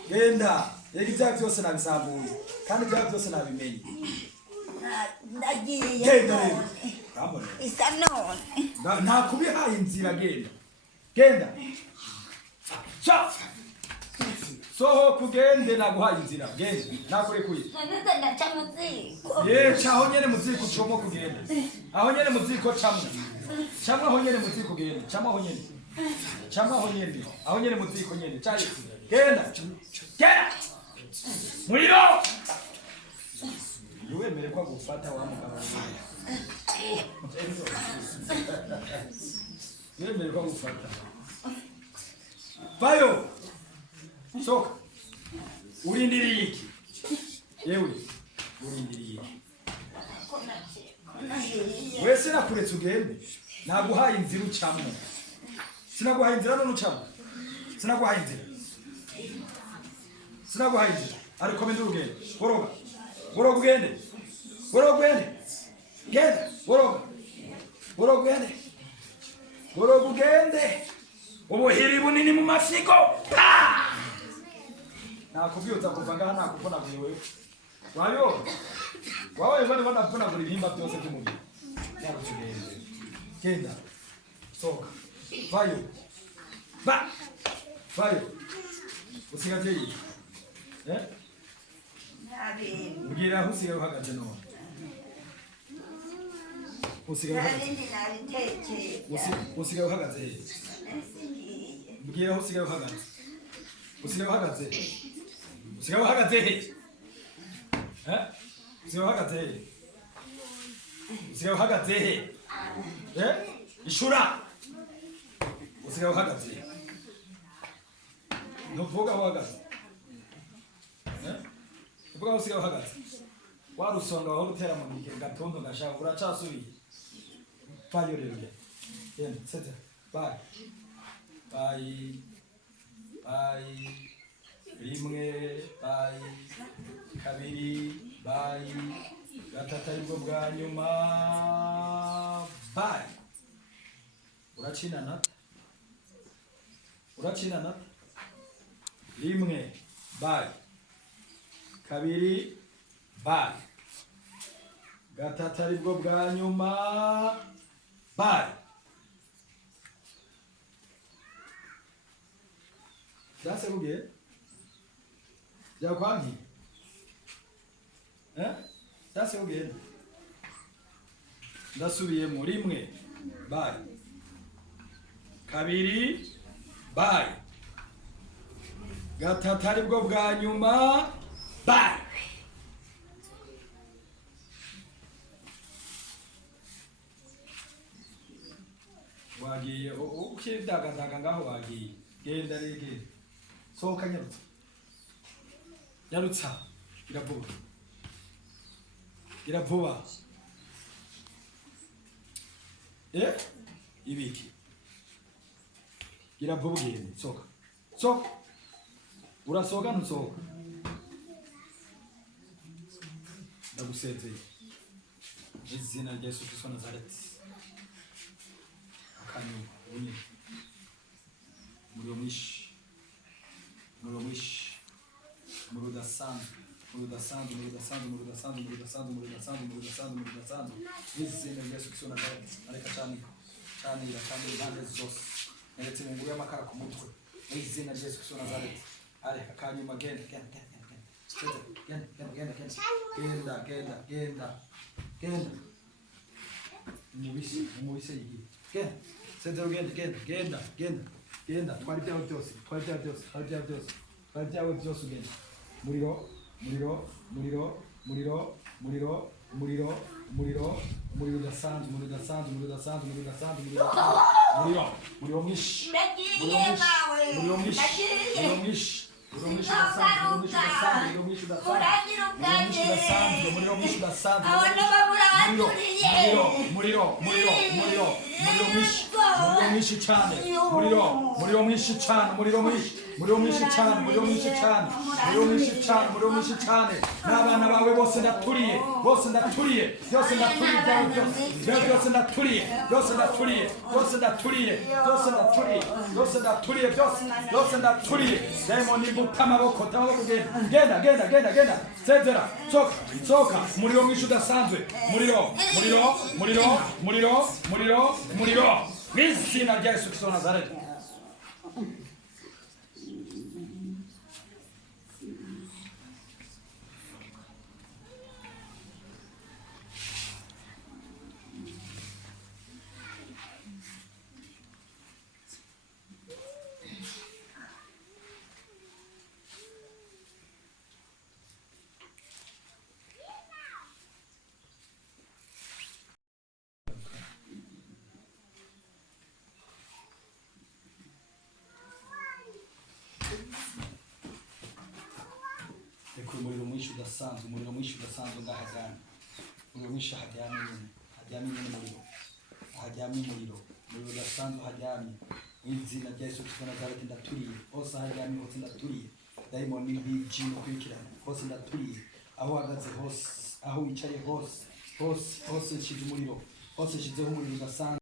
Genda yega ibyaha byose nabisambuye kandi ibyaha byose nabimenye. ndagiye Genda rero. none Kambone. isa none Nta kubihaye inzira genda. Genda. Cha. Soho kugende naguhaye inzira. Genda. Nakurekuye. none ndaca mu ziko Caho nyene muziko ucomo kugenda. Aho nyene muziko camwe. Camwe aho nyene muziko genda. Camwe aho nyene. Camwe aho nyene. Aho nyene muziko nyene. Caye. Genda. Genda. Muriro. Niwemere kwa gufata wa mugabo. Niwemere kwa gufata. Bayo. Soka. Urindiriye iki? Yewe. Urindiriye iki? Wese nakuretse ugende. Naguhaye inzira ucamo. Sinaguhaye inzira none ucamo. Sinaguhaye inzira. Sinaguhaye inzira. Ariko mende urugendo. Boroga. Boroga ugende. Boroga ugende. Genda. Boroga. Boroga ugende. Boroga ugende. Ubuhiri bunini mu mafyigo. Nakubyutsa kuva ngaha nakuvunagura wewe. Wayo. Wawe bane banavunagura ibihimba byose by'umubiri. Nakugende. Genda. Soka. Vayo. Va. Vayo. Usigaje iyi. Mbwira aho usigaye uhagaze none. Usigaye uhagaze he? Mbwira aho usigaye uhagaze. Usigaye uhagaze he? Usigaye uhagaze he? Usigaye uhagaze he? Usigaye uhagaze he? Ishura. Usigaye uhagaze he? Ntuvuga aho uhagaze. Uvuga aho usigaye uhagaze. Warusonga waho utera mu mikino gatondo gashaka uracasubiye. Vayo rero. Genda, sete. Bye. Bye. Bye. Rimwe. Bye. Kabiri. Bye. Gatatu aribwo bwa nyuma. Bye. Uracina nata. Uracina nata. Rimwe. Bye. Kabiri. Bye. Gatatu aribwo bwa nyuma. Bye. Dase uge? Yakwangi? Dase uge? Ndasubiye mu rimwe. Bye. Kabiri. Bye. Gatatu aribwo bwa nyuma. Bye. Wagiye ukidagadaga ngaho wagiye. Genda rege. Sohoka nyarutsa. Nyarutsa. Iravuba. Iravuba. Ibiki. Iravuba gende. Sohoka. Sohoka. Urasohoka ntusohoka. Ndagusezeye. Izina rya Yesu Kristo Nazareti. Akanyuma. Muri mwishi. Muri mwishi. Muri udasanzwe. Muri udasanzwe. Muri udasanzwe. Muri udasanzwe. Muri udasanzwe. Muri udasanzwe. Muri udasanzwe. Muri udasanzwe. Izina rya Yesu Kristo Nazareti. Areka cyane. Cyane iracyane impande zose. Neretse mu nguru y'amakara ku mutwe. Izina rya Yesu Kristo Nazareti. Areka akanyuma genda. Genda. Umubise yigiye. Genda. Sezero genda. Twari byawe byose. Ugenda. Muriro udasanzwe. Muriro mwinshi. Muriro mwinshi. umuriro mwinshi cyane umuriro umuriro mwinshi cyane umuriro mwinshi umuriro mwinshi cyane umuriro mwinshi cyane umuriro mwinshi cyane umuriro mwinshi cyane n'abana bawe bose ndaturiye byose ndaturiye byose ndaturiye byose ndaturiye byose ndaturiye byose ndaturiye byose ndaturiye byose ndaturiye demoni mbuta amaboko genda sezera soka umuriro mwinshi udasanzwe umuriro mu izina rya Yesu Kristo wa Nazareti. Umuriro mwinshi udasanzwe ngahajyana umuriro mwinshi hajyamye umuriro udasanzwe hajyamye mu izina rya Yesu Kristo wa Nazareti ndaturiye hose hajyamye hose ndaturiye dayimoni n'ibijini ukurikirana hose ndaturiye aho uhagaze hose aho wicaye hose nshize umuriro hose nshizeho umuriro udasanzwe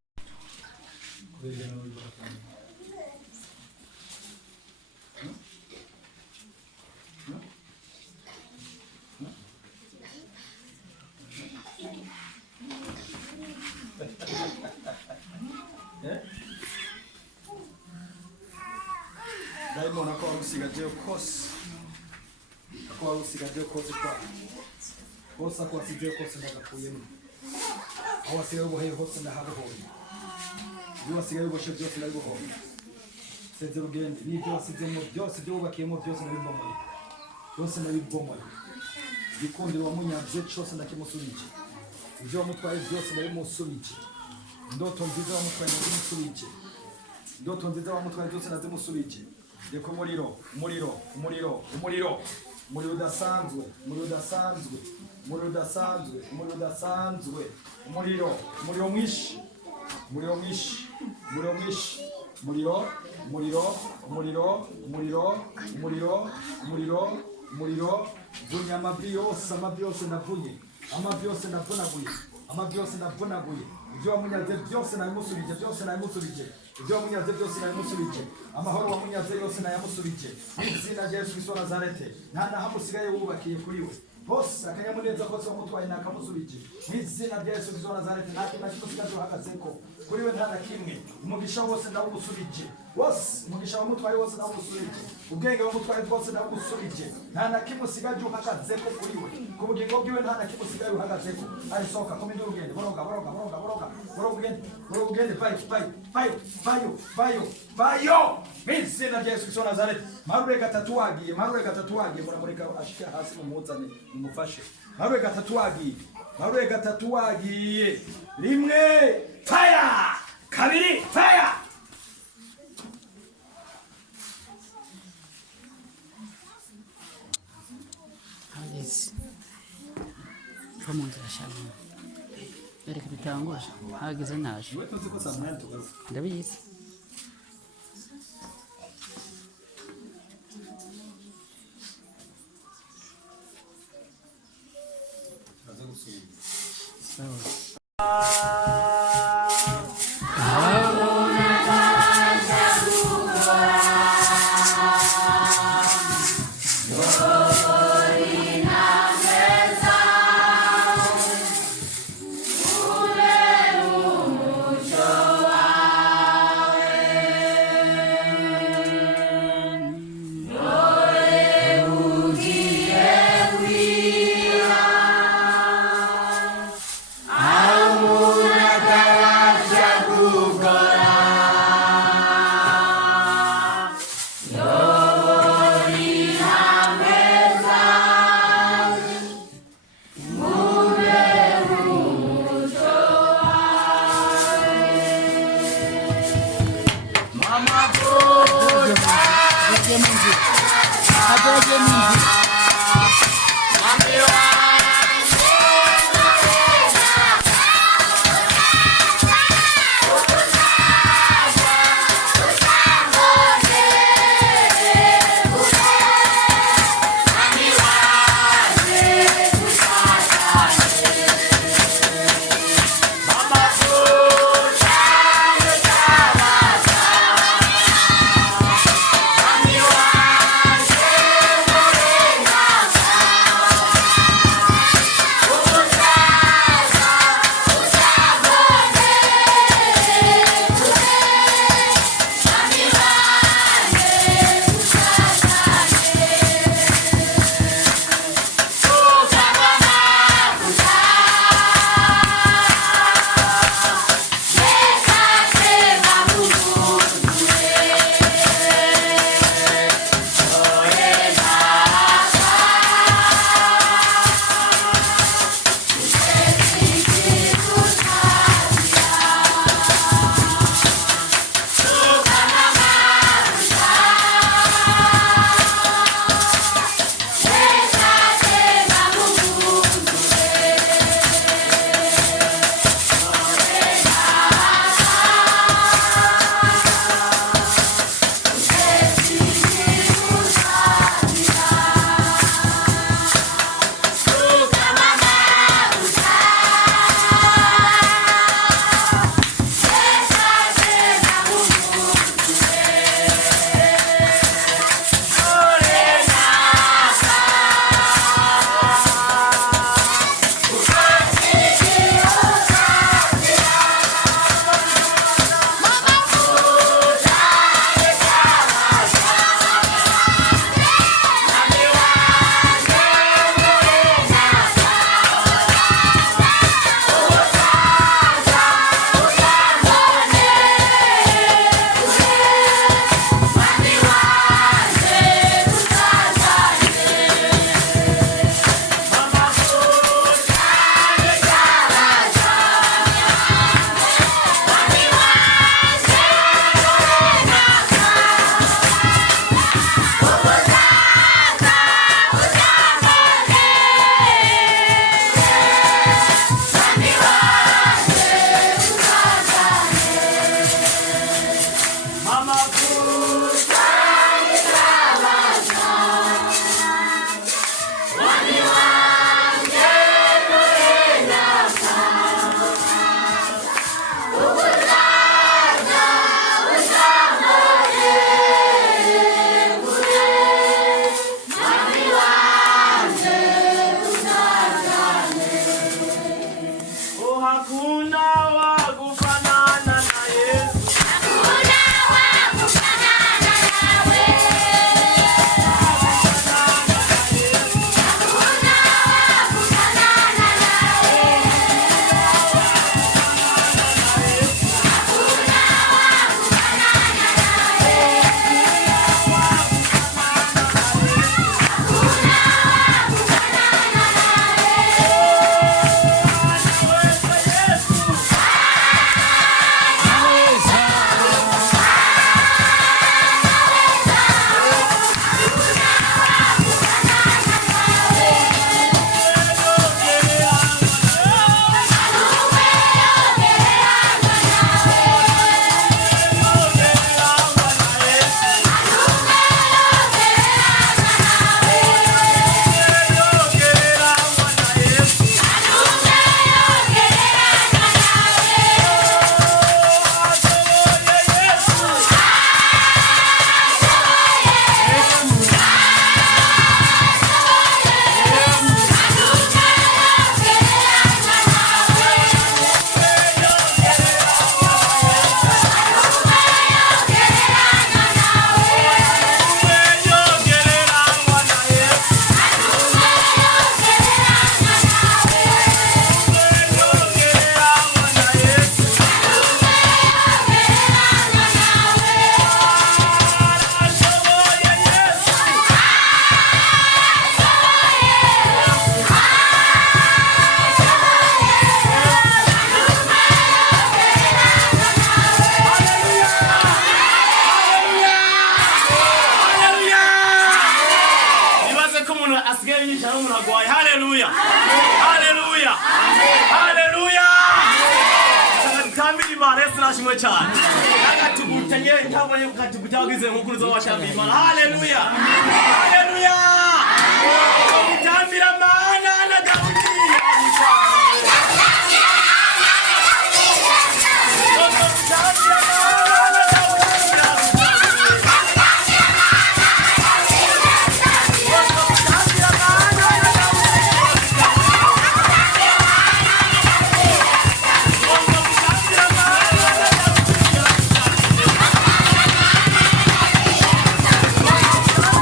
Daimon ako usigajeyo kose kwa hose ako asigajeyo kose ndagakuyemo aho asigaye uboheye hose ndahabohoye iyo asigaye uboshe byose ndabibohoye sezera ugende n'ibyo wasizemo byose ibyo wubakiyemo byose ndabibomoye igikundiro wamunyaze cyose ndakimusubije ibyo wamutwaye byose ndabimusubije indoto nziza wamutwaye ndazimusubije indoto nziza wamutwaye byose ndazimusubije Deko umuriro udasanzwe umuriro mwinshi vunya amavi yose navuye amavi yose navunaguye ibyo wamunyaze byose nabimusubije ibyo wamunyaze byose nabimusubije amahoro wamunyaze yose nayamusubije izina rya Yesu Kristo wa Nazareti nta nahamusigaye wubakiye kuri we hose akanyamuneza kose wamutwaye nakamusubije izina rya Yesu Kristo wa Nazareti nta kintu kimusigaje uhagazeko kuri we nta na kimwe umugisha wose ndawumusubije wose umugisha wamutwaye wose ndawumusubije ubwenge wamutwaye bwose ndawumusubije nta na kimwe usigaje uhagazeko kuri we ku bugingo bwiwe nta na kimwe usigaye uhagazeko arisohoka komeza urugendo boroga ugende vayo izina rya Yesu Kristo wa Nazareti marure gatatu wagiye muramureka ashike hasi mumuzane mumufashe marure gatatu wagiye rimwe fire kabiri fire hageze va mu nzira shaka reka bitangura hageze naje ndabizi asigaye yigisha n'umuragwayi. Haleluya, haleluya, haleluya. Tambira Imana, Yesu nashimwe cyane. Akatugutenye ntabwo akatugutagize nk'ukuri zo washambira Imana. Haleluya, haleluya. Tambira Imana na Dawidi. Hallelujah!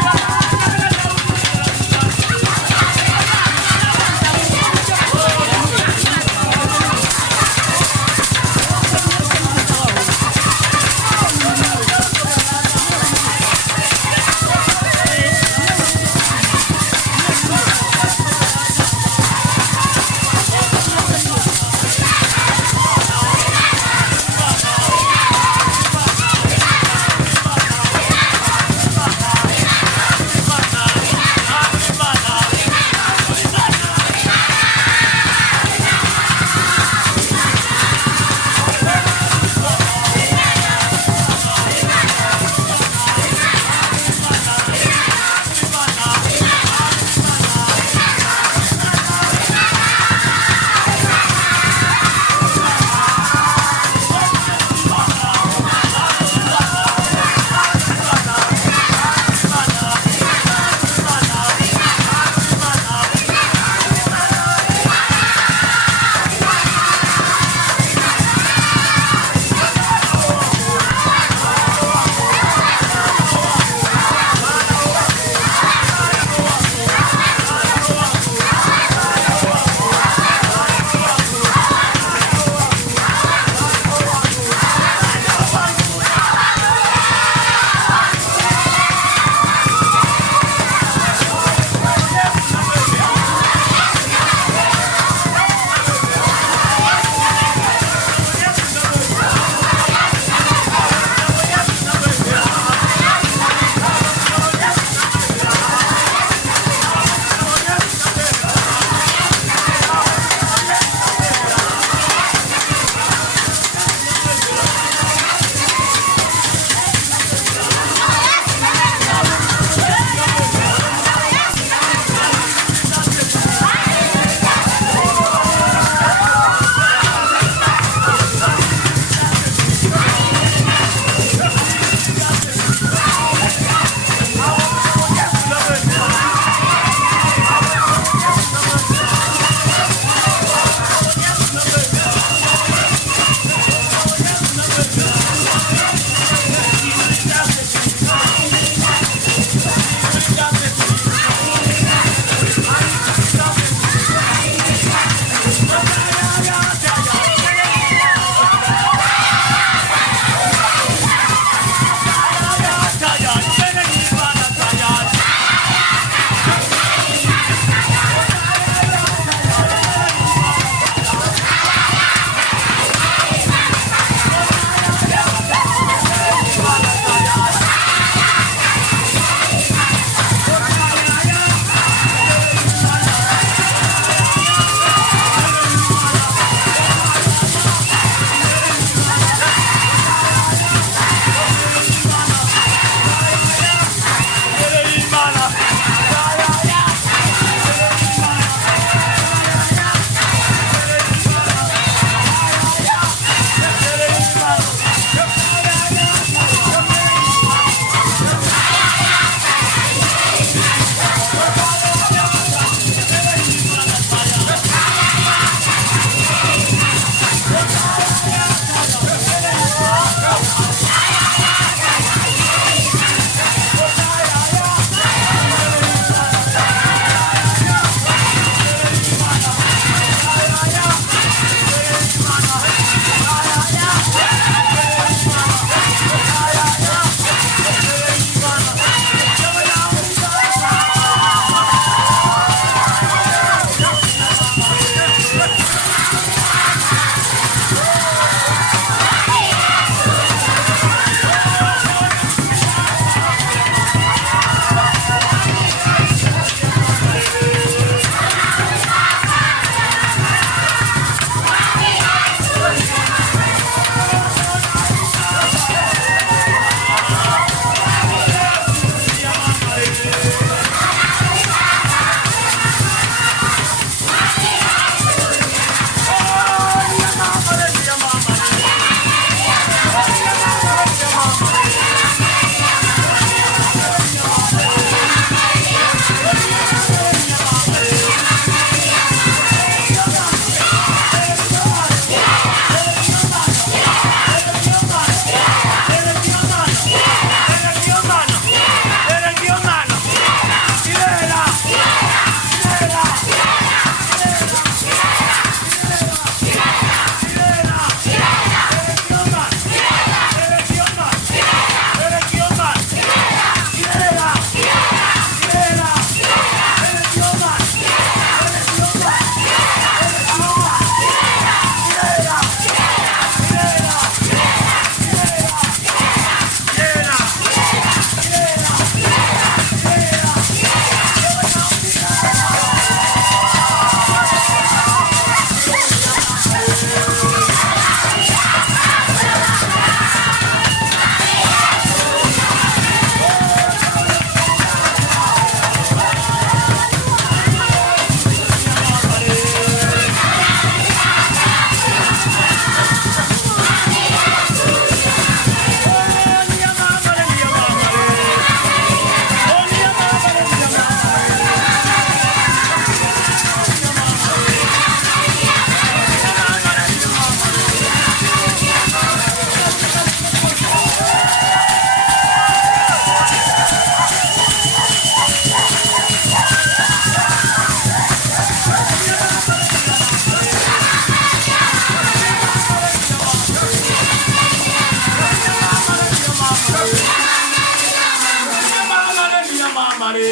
niyamamare.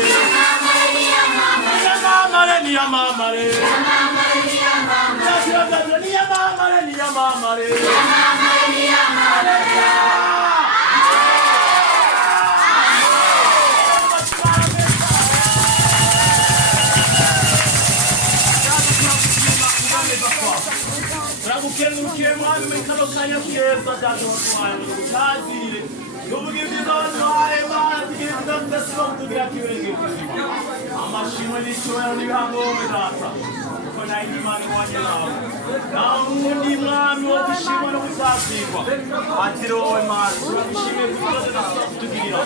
Niyamamare, niyamamare. Niyamamare, niyamamare. Ragukengukiye mwami mikalo kanya kiyeza data watwaye mutazire Yobugize batwaye batigeze ndasaba kugira kiwenge kuzima Amashimwe n'icyoya n'ibihangome data Kuko nayo Imana wanje nawe Nawe undi mwami wo gushimwa no gusasirwa Atire wowe mazi Urabishimiye kukoze nasaba kutugirira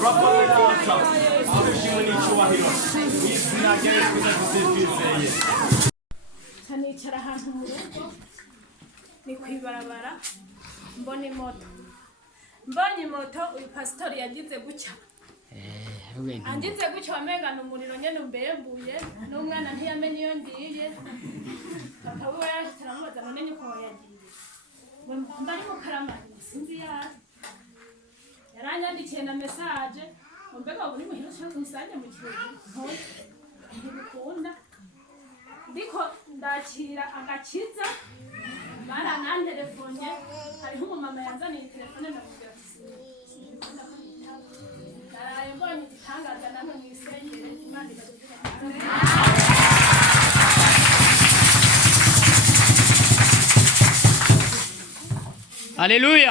Urakoze data Abishimwe n'icyubahiro Izina rya Yesu Kristo twizeye Nicara ahantu mu rugo ni kwibarabara mbona imoto mbonye moto uyu pasitori yagize gutya angize gutya wamengana umuriro nyene umbembuye n'umwana ntiyamenye iyo ngiye papa we yashitse aramubaza none nyoko yagiye mbari mu karamani sinzi yaranyandikiye na message mbega uri muhira ushaka umusanje mu kirori ntibikunda ndiko ndakira agakiza barananterefonye hariho umumama yanzaniye telefone ndamubwira ati sinikunda kwitaba naraye mbonye igitangaza namwe mwisengere Imana ikadugira Haleluya.